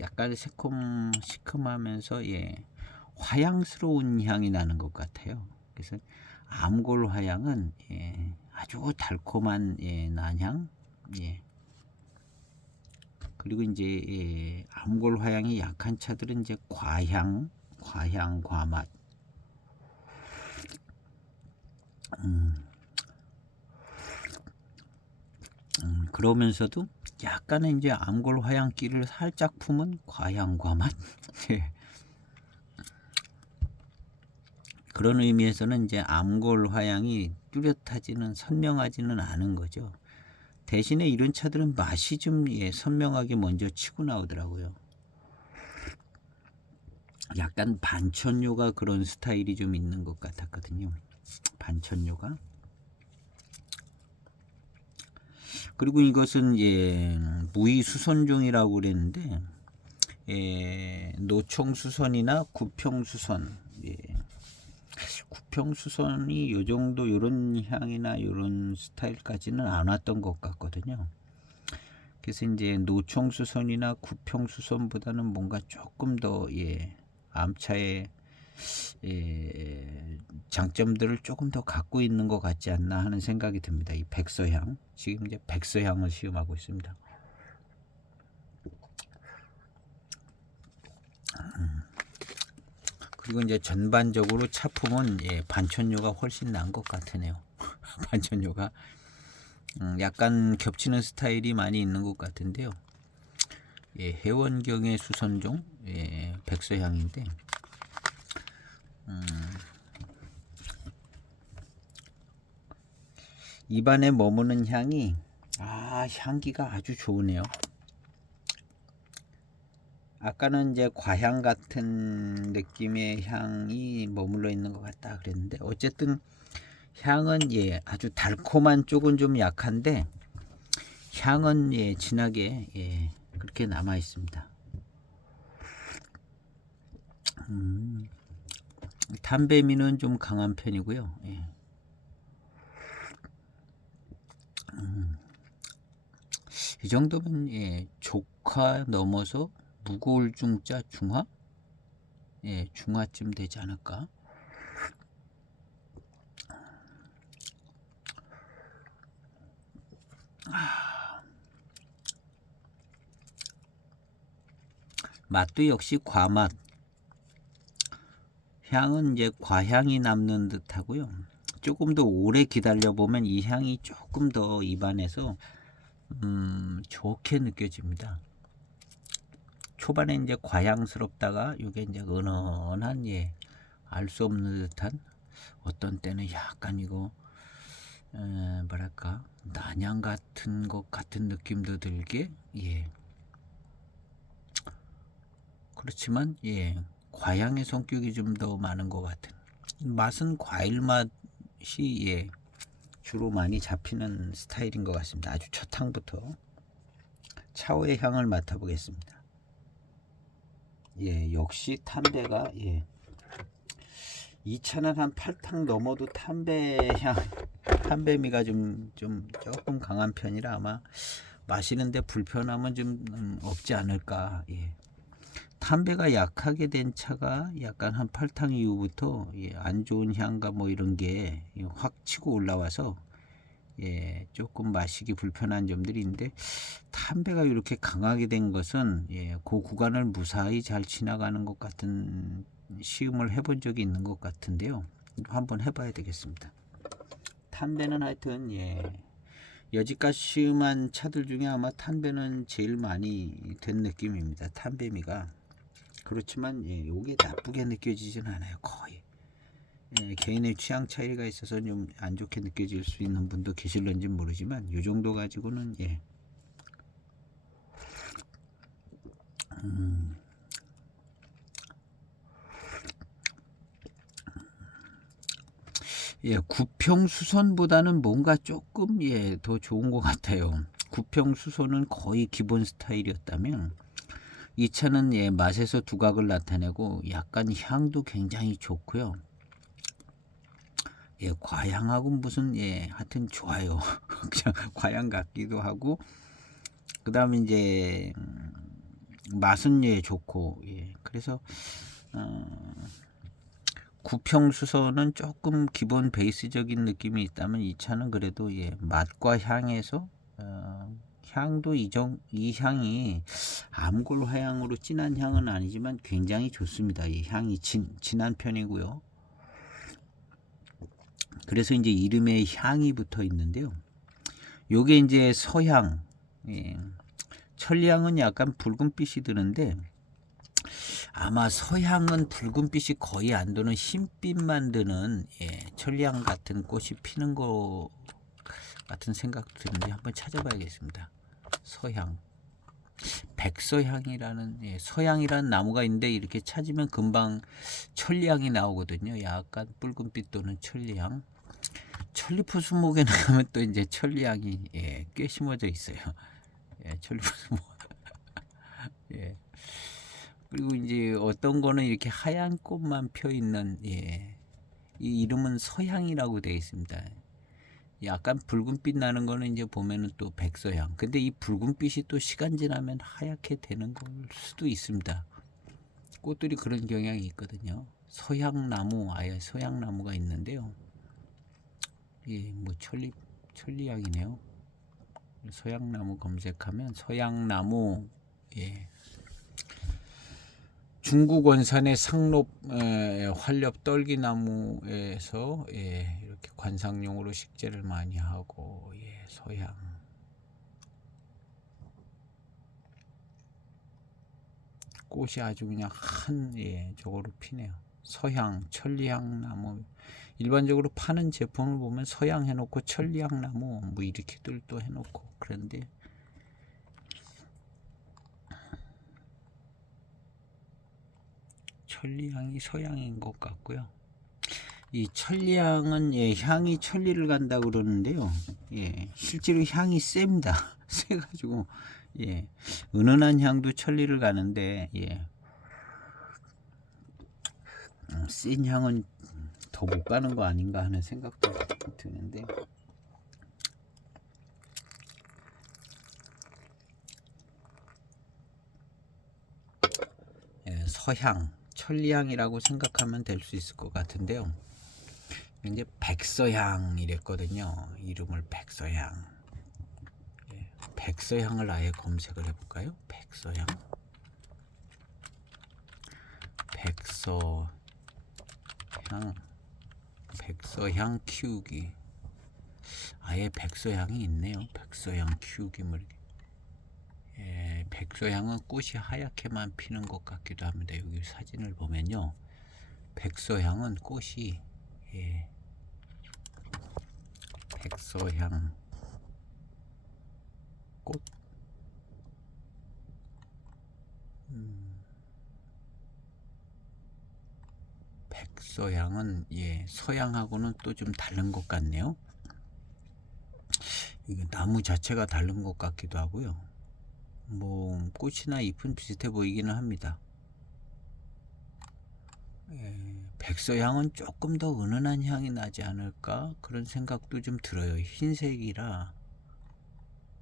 약간 새콤 시큼하면서 화향스러운 향이 나는 것 같아요. 그래서 암골 화향은 아주 달콤한 난향. 그리고 이제 암골 화향이 약한 차들은 이제 과향, 과맛. 그러면서도 약간의 이제 암골 화향기를 살짝 품은 과향, 과맛. 그런 의미에서는 이제 암골 화향이 뚜렷하지는 선명하지는 않은 거죠. 대신에 이런 차들은 맛이 좀 선명하게 먼저 치고 나오더라고요. 약간 반천료가 그런 스타일이 좀 있는 것 같았거든요. 반천료가. 그리고 이것은 무의수선종이라고 그랬는데 노총수선이나 구평수선, 구평수선이 요 정도 요런 향이나 요런 스타일까지는 안 왔던 것 같거든요. 그래서 이제 노총수선이나 구평수선보다는 뭔가 조금 더 암차의 장점들을 조금 더 갖고 있는 것 같지 않나 하는 생각이 듭니다. 이 백서향, 지금 이제 백서향을 시음하고 있습니다. 그리고 이제 전반적으로 차품은 반천료가 훨씬 난 것 같으네요. 반천료가 약간 겹치는 스타일이 많이 있는 것 같은데요. 해원경의 수선종 백서향인데 입안에 머무는 향이 향기가 아주 좋으네요. 아까는 이제 과향 같은 느낌의 향이 머물러 있는 것 같다 그랬는데 어쨌든 향은 아주 달콤한 쪽은 좀 약한데 향은 진하게 그렇게 남아 있습니다. 담배미는 좀 강한 편이고요. 이 정도면 족화 넘어서 무거울 중자 중화? 중화쯤 되지 않을까? 맛도 역시 과맛. 향은 이제 과향이 남는 듯 하고요. 조금 더 오래 기다려 보면 이 향이 조금 더 입안에서 좋게 느껴집니다. 초반에 이제 과향스럽다가 이게 이제 은은한 알 수 없는 듯한 어떤 때는 약간 이거 뭐랄까 난향 같은 것 같은 느낌도 들게 그렇지만 과향의 성격이 좀 더 많은 것 같은 맛은 과일 맛이 주로 많이 잡히는 스타일인 것 같습니다. 아주 첫 향부터 차오의 향을 맡아보겠습니다. 예, 역시 담배가 예. 이 차는 한 8탕 넘어도 담배미가 좀 조금 강한 편이라 아마 마시는데 불편함은 좀 없지 않을까. 예. 담배가 약하게 된 차가 약간 한 8탕 이후부터 예, 안 좋은 향과 뭐 이런 게 확 치고 올라와서 예, 조금 마시기 불편한 점들이 있는데 담배가 이렇게 강하게 된 것은 예, 그 구간을 무사히 잘 지나가는 것 같은 시음을 해본 적이 있는 것 같은데요. 한번 해봐야 되겠습니다. 담배는 하여튼 예, 여지까지 시음한 차들 중에 아마 담배는 제일 많이 된 느낌입니다. 담배미가. 그렇지만 예, 이게 나쁘게 느껴지진 않아요. 거의. 예, 개인의 취향 차이가 있어서 좀 안 좋게 느껴질 수 있는 분도 계실런지 모르지만 이 정도 가지고는 예. 예, 구평수선보다는 뭔가 조금 예, 더 좋은 것 같아요. 구평수선은 거의 기본 스타일이었다면 이 차는 예, 맛에서 두각을 나타내고 약간 향도 굉장히 좋고요. 예, 과향하고 무슨 예, 하여튼 좋아요. 그냥 과향 같기도 하고 그다음에 이제 맛은 예 좋고 예, 그래서 구평수선은 조금 기본 베이스적인 느낌이 있다면 이 차는 그래도 예, 맛과 향에서 향도 이 향이 암골 화향으로 진한 향은 아니지만 굉장히 좋습니다. 이 향이 진한 편이고요. 그래서 이제 이름에 향이 붙어 있는데요. 요게 이제 서향, 예. 천리향은 약간 붉은빛이 드는데 아마 서향은 붉은빛이 거의 안 도는 흰빛만 드는 예, 천리향 같은 꽃이 피는 것 같은 생각도 드는데 한번 찾아봐야겠습니다. 서향, 백서향이라는 예, 서향이라는 나무가 있는데 이렇게 찾으면 금방 천리향이 나오거든요. 약간 붉은빛 도는 천리향. 천리포 수목에 나가면 또 이제 천리향이 예, 꽤 심어져 있어요. 예, 천리포 수목. 예. 그리고 이제 어떤 거는 이렇게 하얀 꽃만 펴 있는 예. 이 이름은 서향이라고 되어 있습니다. 약간 붉은빛 나는 거는 이제 보면은 또 백서향. 근데 이 붉은빛이 또 시간 지나면 하얗게 되는 걸 수도 있습니다. 꽃들이 그런 경향이 있거든요. 서향나무, 아예 서향나무가 있는데요. 예, 뭐 천리향이네요. 서향나무 검색하면 서향나무 예. 중국 원산의 상록 활렵 떨기나무에서 예, 이렇게 관상용으로 식재를 많이 하고 예, 서향 꽃이 아주 그냥 한 예, 저거로 피네요. 서향, 천리향 나무 일반적으로 파는 제품을 보면 서향 해놓고 천리향 나무 뭐 이렇게들 또 해놓고 그런데 천리향이 서향인 것 같고요. 이 천리향은 예, 향이 천리를 간다 그러는데요. 예, 실제로 향이 셉니다. 세가지고 예, 은은한 향도 천리를 가는데 예, 센 향은 더 못 가는 거 아닌가 하는 생각도 드는데 예, 서향, 천리향이라고 생각하면 될 수 있을 것 같은데요. 이제 백서향이랬거든요. 이름을 백서향. 예, 백서향을 아예 검색을 해볼까요? 백서향. 백서향. 백서향 키우기. 아예 백서향이 있네요. 백서향 키우기 물. 예, 백서향은 꽃이 하얗게만 피는 것 같기도 합니다. 여기 사진을 보면요. 백서향은 꽃이 예, 백서향 꽃 백서향은 예, 서향하고는 또 좀 다른 것 같네요. 이게 나무 자체가 다른 것 같기도 하고요. 뭐 꽃이나 잎은 비슷해 보이기는 합니다. 백서향은 조금 더 은은한 향이 나지 않을까 그런 생각도 좀 들어요. 흰색이라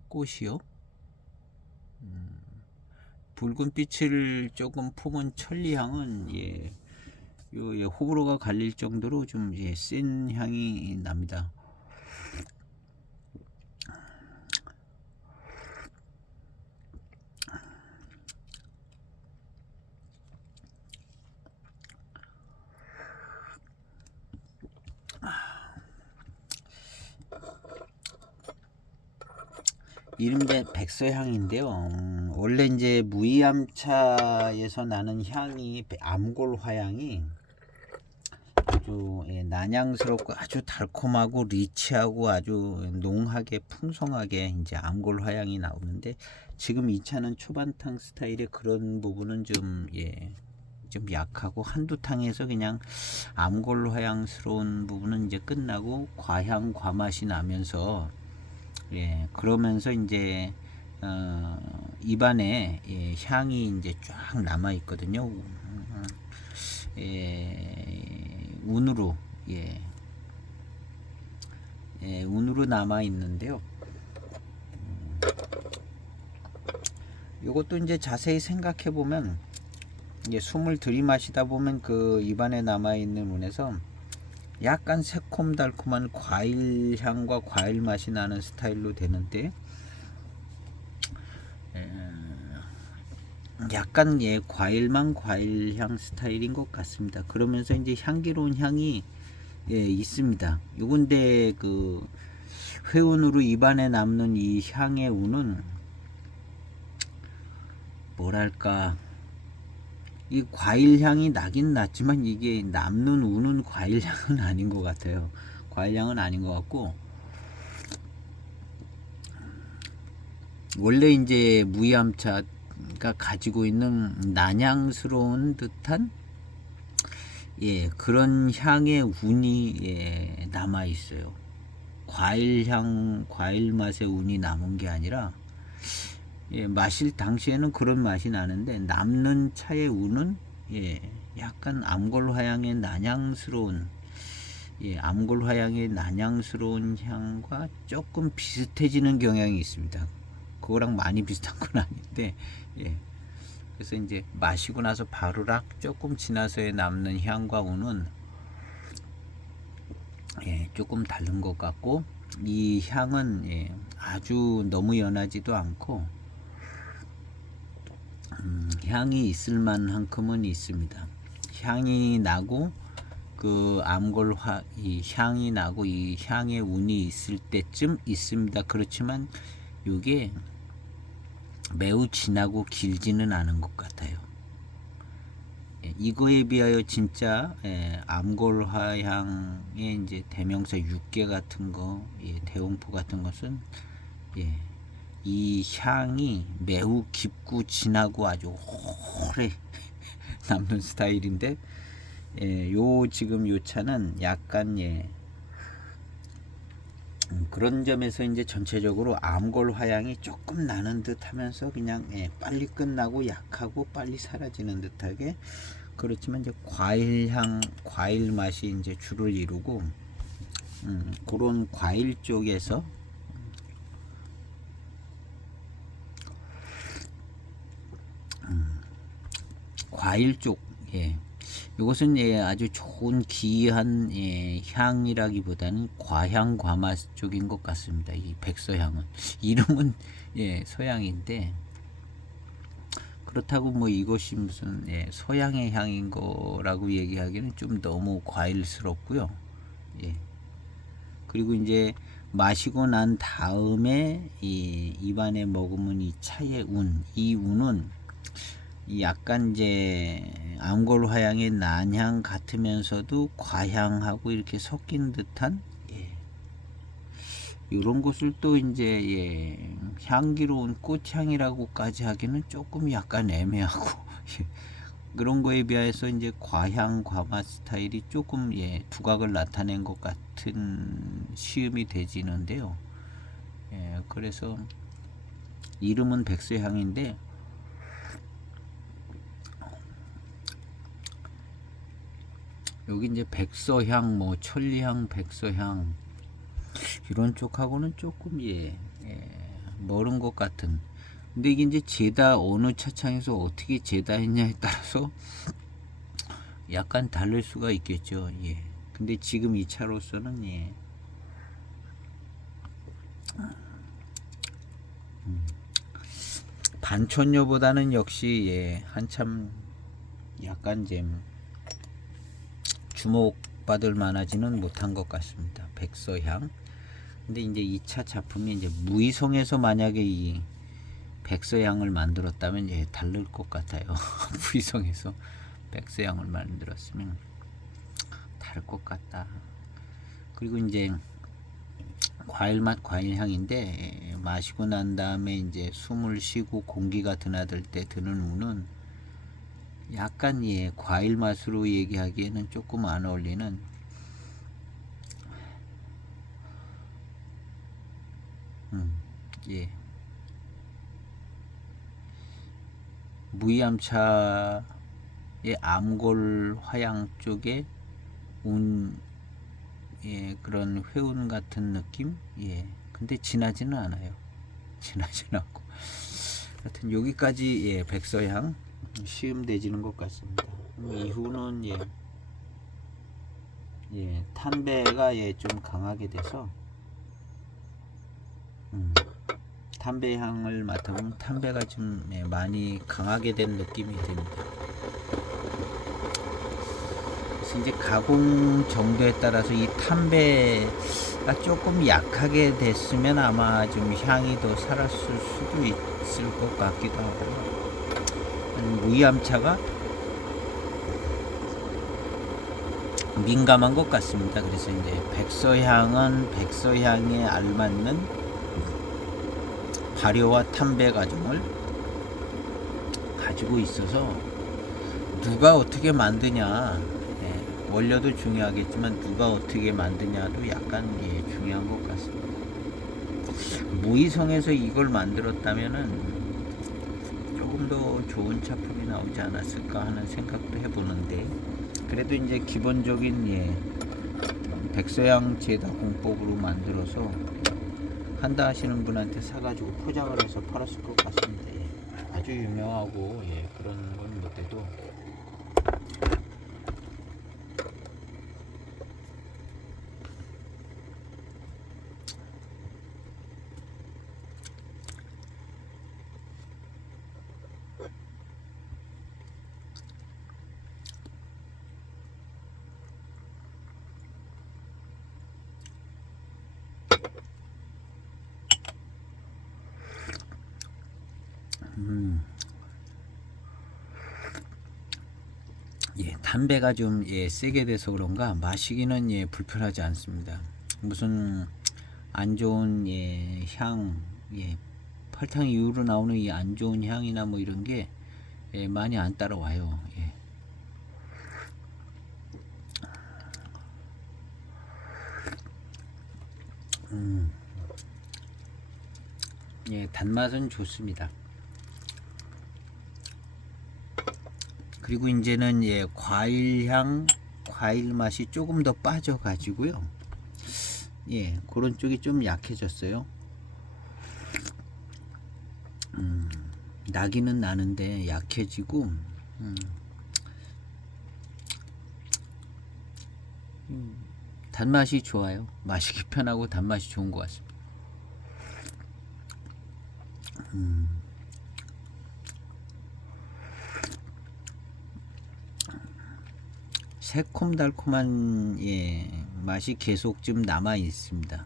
꽃이요. 붉은 빛을 조금 품은 천리향은 호불호가 갈릴 정도로 좀 센 향이 납니다. 이름 이제 백서향인데요. 원래 이제 무이암차에서 나는 향이 암골 화향이 아주 난향스럽고 아주 달콤하고 리치하고 아주 농하게 풍성하게 이제 암골 화향이 나오는데, 지금 이 차는 초반탕 스타일의 그런 부분은 좀 약하고 한두 탕에서 그냥 암골 화향스러운 부분은 이제 끝나고 과향 과맛이 나면서 그러면서 이제 입안에 향이 이제 쫙 남아 있거든요. 운으로 운으로 남아 있는데요. 이것도 이제 자세히 생각해 보면 숨을 들이마시다 보면 그 입안에 남아 있는 운에서 약간 새콤달콤한 과일 향과 과일 맛이 나는 스타일로 되는데, 약간 과일만 과일향 스타일인 것 같습니다. 그러면서 이제 향기로운 향이 있습니다. 요건데 그 회운으로 입안에 남는 이 향의 운은 뭐랄까, 이 과일향이 나긴 났지만 이게 남는 운은 과일향은 아닌 것 같아요. 과일향은 아닌 것 같고, 원래 이제 무이암차가 가지고 있는 난향스러운 듯한 그런 향의 운이 남아 있어요. 과일향, 과일 맛의 운이 남은 게 아니라 마실 당시에는 그런 맛이 나는데, 남는 차의 운은 약간 암골 화향의 난향스러운 암골 화향의 난향스러운 향과 조금 비슷해지는 경향이 있습니다. 그거랑 많이 비슷한 건 아닌데, 그래서 이제 마시고 나서 바로락 조금 지나서에 남는 향과 운은 조금 다른 것 같고, 이 향은 아주 너무 연하지도 않고 향이 있을 만큼은 있습니다. 향이 나고 그 암골화 이 향이 나고 이 향의 운이 있을 때쯤 있습니다. 그렇지만 이게 매우 진하고 길지는 않은 것 같아요. 이거에 비하여 진짜 암골화향의 이제 대명사 육계 같은 거, 대홍포 같은 것은 이 향이 매우 깊고 진하고 아주 오래 남는 스타일인데, 지금 요 차는 약간 그런 점에서 이제 전체적으로 암골 화향이 조금 나는 듯 하면서 그냥 빨리 끝나고 약하고 빨리 사라지는 듯하게, 그렇지만 이제 과일향, 과일 맛이 이제 주를 이루고, 그런 과일 쪽에서 과일 쪽, 이것은 아주 좋은 귀한 향이라기보다는 과향 과맛 쪽인 것 같습니다. 이 백서향은 이름은 서향인데, 그렇다고 뭐 이것이 무슨 서양의 향인 거라고 얘기하기는 좀 너무 과일스럽고요. 그리고 이제 마시고 난 다음에 이 입안에 머금은 이 차의 운, 이 운은 약간 이제 암골 화향의 난향 같으면서도 과향하고 이렇게 섞인 듯한 이런 것을 또 이제 향기로운 꽃향이라고까지 하기는 조금 약간 애매하고 그런 거에 비해서 이제 과향 과맛 스타일이 조금 두각을 나타낸 것 같은 시음이 되지는데요. 그래서 이름은 백서향인데, 여기 이제 백서향, 뭐 천리향, 백서향 이런 쪽하고는 조금 멀은 것 같은. 근데 이게 이제 재다 어느 차창에서 어떻게 재다했냐에 따라서 약간 다를 수가 있겠죠. 예. 근데 지금 이 차로서는 반천녀보다는 역시 한참 약간 좀 주목받을 만하지는 못한 것 같습니다. 백서향. 근데 이제 2차 작품이 이제 무의성에서 만약에 이 백서향을 만들었다면 다를 것 같아요. 무의성에서 백서향을 만들었으면 다를 것 같다. 그리고 이제 과일 맛 과일향인데 마시고 난 다음에 이제 숨을 쉬고 공기가 드나들 때 드는 운은 약간 과일 맛으로 얘기하기에는 조금 안 어울리는 예 무이암차의 암골 화양 쪽에 그런 회운 같은 느낌. 근데 진하지는 않아요. 진하지는 않고 하여튼 여기까지 백서향 시음되지는 것 같습니다. 이후는 탄배가 좀 강하게 돼서 탄배 향을 맡아보면 탄배가 좀 많이 강하게 된 느낌이 듭니다. 그래서 이제 가공 정도에 따라서 이 탄배가 조금 약하게 됐으면 아마 좀 향이 더 살았을 수도 있을 것 같기도 하고요. 무이암차가 민감한 것 같습니다. 그래서 이제 백서향은 백서향에 알맞는 발효와 탄배 과정을 가지고 있어서 누가 어떻게 만드냐, 원료도 중요하겠지만 누가 어떻게 만드냐도 약간 중요한 것 같습니다. 무의성에서 이걸 만들었다면은 조금 더 좋은 작품이 나오지 않았을까 하는 생각도 해보는데, 그래도 이제 기본적인 백서향 제다 공법으로 만들어서 한다 하시는 분한테 사가지고 포장을 해서 팔았을 것 같습니다. 아주 유명하고 그런 건 못해도 담배가 좀 세게 돼서 그런가 마시기는 불편하지 않습니다. 무슨 안 좋은 향, 설탕 이후로 나오는 이 안 좋은 향이나 뭐 이런 게 많이 안 따라와요. 단맛은 좋습니다. 그리고 이제는 과일향, 과일 맛이 조금 더 빠져가지고요. 그런 쪽이 좀 약해졌어요. 나기는 나는데 약해지고, 단맛이 좋아요. 마시기 편하고 단맛이 좋은 것 같습니다. 새콤달콤한 맛이 계속 좀 남아 있습니다.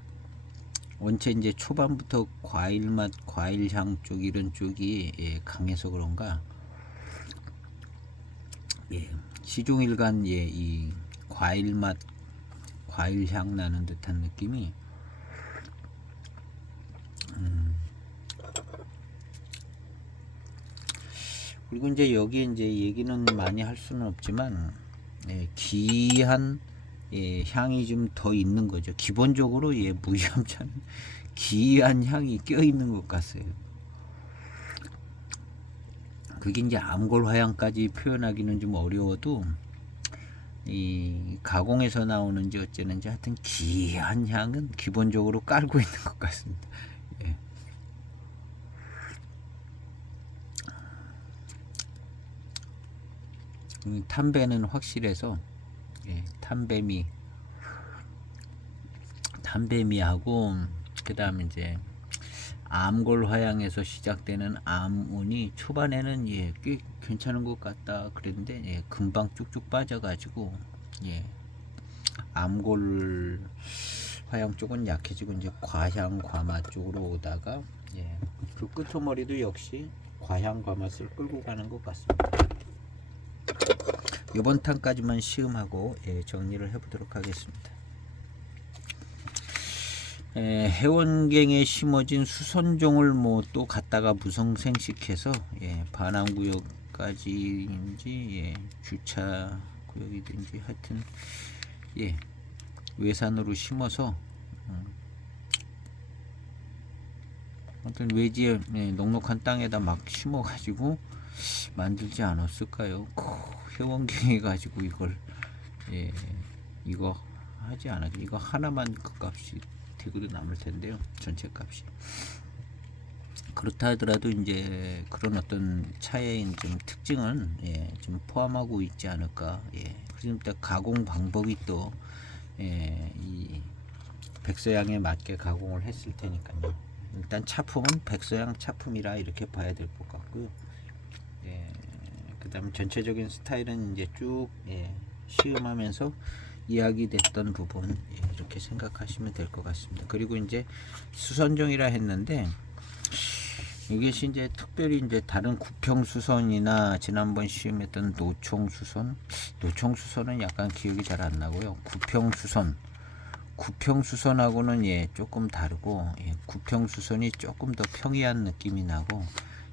원체 이제 초반부터 과일 맛, 과일 향 쪽 이런 쪽이 강해서 그런가 시종일관 이 과일 맛, 과일 향 나는 듯한 느낌이 그리고 이제 여기 이제 얘기는 많이 할 수는 없지만 기이한 향이 좀 더 있는 거죠. 기본적으로 무이암차는 기이한 향이 껴 있는 것 같아요. 그게 이제 암골 화향까지 표현하기는 좀 어려워도 이 가공에서 나오는지 어쩌는지 하여튼 귀한 향은 기본적으로 깔고 있는 것 같습니다. 예. 담배는 확실해서 예, 담배미하고 그 다음에 이제 암골 화양에서 시작되는 암운이 초반에는 예, 꽤 괜찮은 것 같다 그랬는데 예, 금방 쭉쭉 빠져가지고 예, 암골 화양 쪽은 약해지고 이제 과향 과마 쪽으로 오다가 예, 그 끄트머리도 역시 과향 과맛을 끌고 가는 것 같습니다. 이번 탄까지만 시음하고 예, 정리를 해보도록 하겠습니다. 해원경에 심어진 수선종을 뭐 또 갖다가 무성생식해서 예, 반암구역까지인지 예, 주차 구역이든지 하여튼 예, 외산으로 심어서 하여튼 외지에 예, 넉넉한 땅에다 막 심어가지고 만들지 않았을까요? 해원경에 가지고 이걸 예, 이거 하지 않았죠. 이거 하나만 그 값이 되고도 남을 텐데요. 전체 값이. 그렇다 하더라도 이제 그런 어떤 차이의 좀 특징은 예, 좀 포함하고 있지 않을까. 예. 그래서 가공 방법이 또 예, 이 백서양에 맞게 가공을 했을 테니까요. 일단 차품은 백서양 차품이라 이렇게 봐야 될 것 같고요. 예, 그다음 전체적인 스타일은 이제 쭉 예, 시음하면서 이야기됐던 부분 예, 이렇게 생각하시면 될 것 같습니다. 그리고 이제 수선종이라 했는데 이것이 이제 특별히 이제 다른 구평수선이나 지난번 시음했던 노총수선은 약간 기억이 잘 안 나고요. 구평수선하고는 예 조금 다르고 예, 구평수선이 조금 더 평이한 느낌이 나고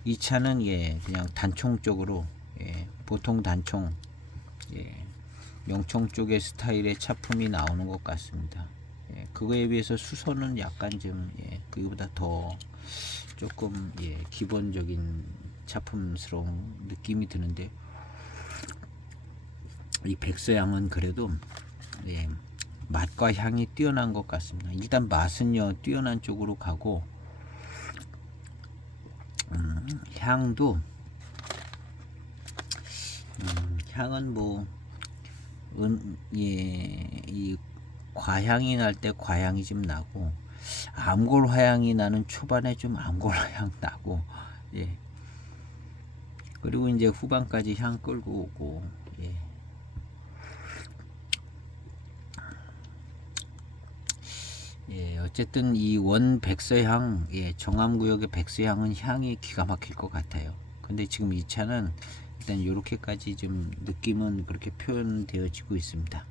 이 차는 예 그냥 단총 쪽으로 예, 보통 단총 예, 명총 쪽의 스타일의 차품이 나오는 것 같습니다. 예, 그거에 비해서 수선은 약간 좀 예, 그거보다 더 조금 예, 기본적인 차품스러운 느낌이 드는데 이 백서향은 그래도 예, 맛과 향이 뛰어난 것 같습니다. 일단 맛은요 뛰어난 쪽으로 가고 향도 향은 뭐 예, 이 과향이 날 때 과향이 좀 나고 암골 화향이 나는 초반에 좀 암골 화향 나고 예. 그리고 이제 후반까지 향 끌고 오고 예. 예, 어쨌든 이 원 백서향 예, 정암구역의 백서향은 향이 기가 막힐 것 같아요. 근데 지금 이 차는 일단 이렇게까지 좀 느낌은 그렇게 표현되어지고 있습니다.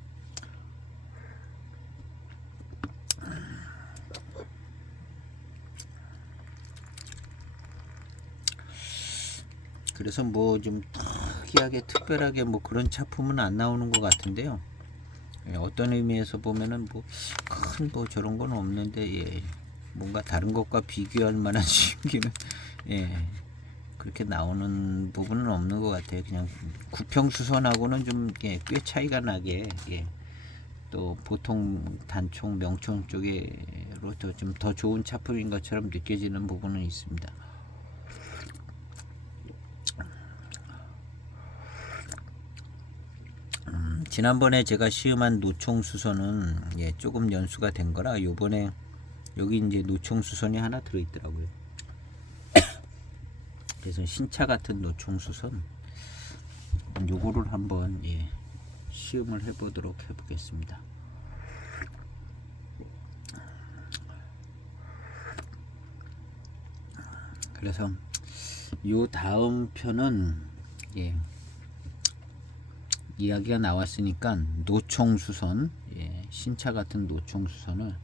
그래서 뭐 좀 특이하게 특별하게 뭐 그런 차품은 안 나오는 것 같은데요. 예, 어떤 의미에서 보면은 뭐 큰 뭐 저런 건 없는데 예, 뭔가 다른 것과 비교할 만한 신기는 예, 그렇게 나오는 부분은 없는 것 같아요. 그냥 구평수선하고는 좀 예, 꽤 차이가 나게 예, 또 보통 단총 명총 쪽에로 좀 더 좋은 차품인 것처럼 느껴지는 부분은 있습니다. 지난번에 제가 시음한 노총수선은 예, 조금 연수가 된 거라 요번에 여기 이제 노총수선이 하나 들어있더라고요. 그래서 신차 같은 노총수선 요거를 한번 예, 시음을 해보겠습니다. 그래서 요 다음 편은 예, 이야기가 나왔으니까 노총수선 예, 신차 같은 노총수선을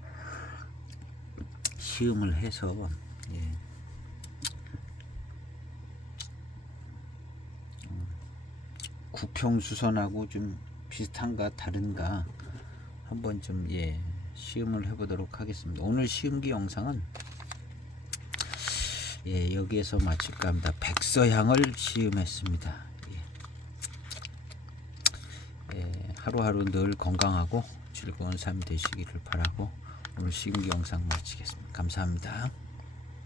시음을 해서 예, 구평수선하고 좀 비슷한가 다른가 한번 좀 예, 시음을 해보도록 하겠습니다. 오늘 시음기 영상은 예, 여기에서 마칠까 합니다. 백서향을 시음했습니다. 예. 예, 하루하루 늘 건강하고 즐거운 삶 되시기를 바라고 오늘 시음기 영상 마치겠습니다. 감사합니다.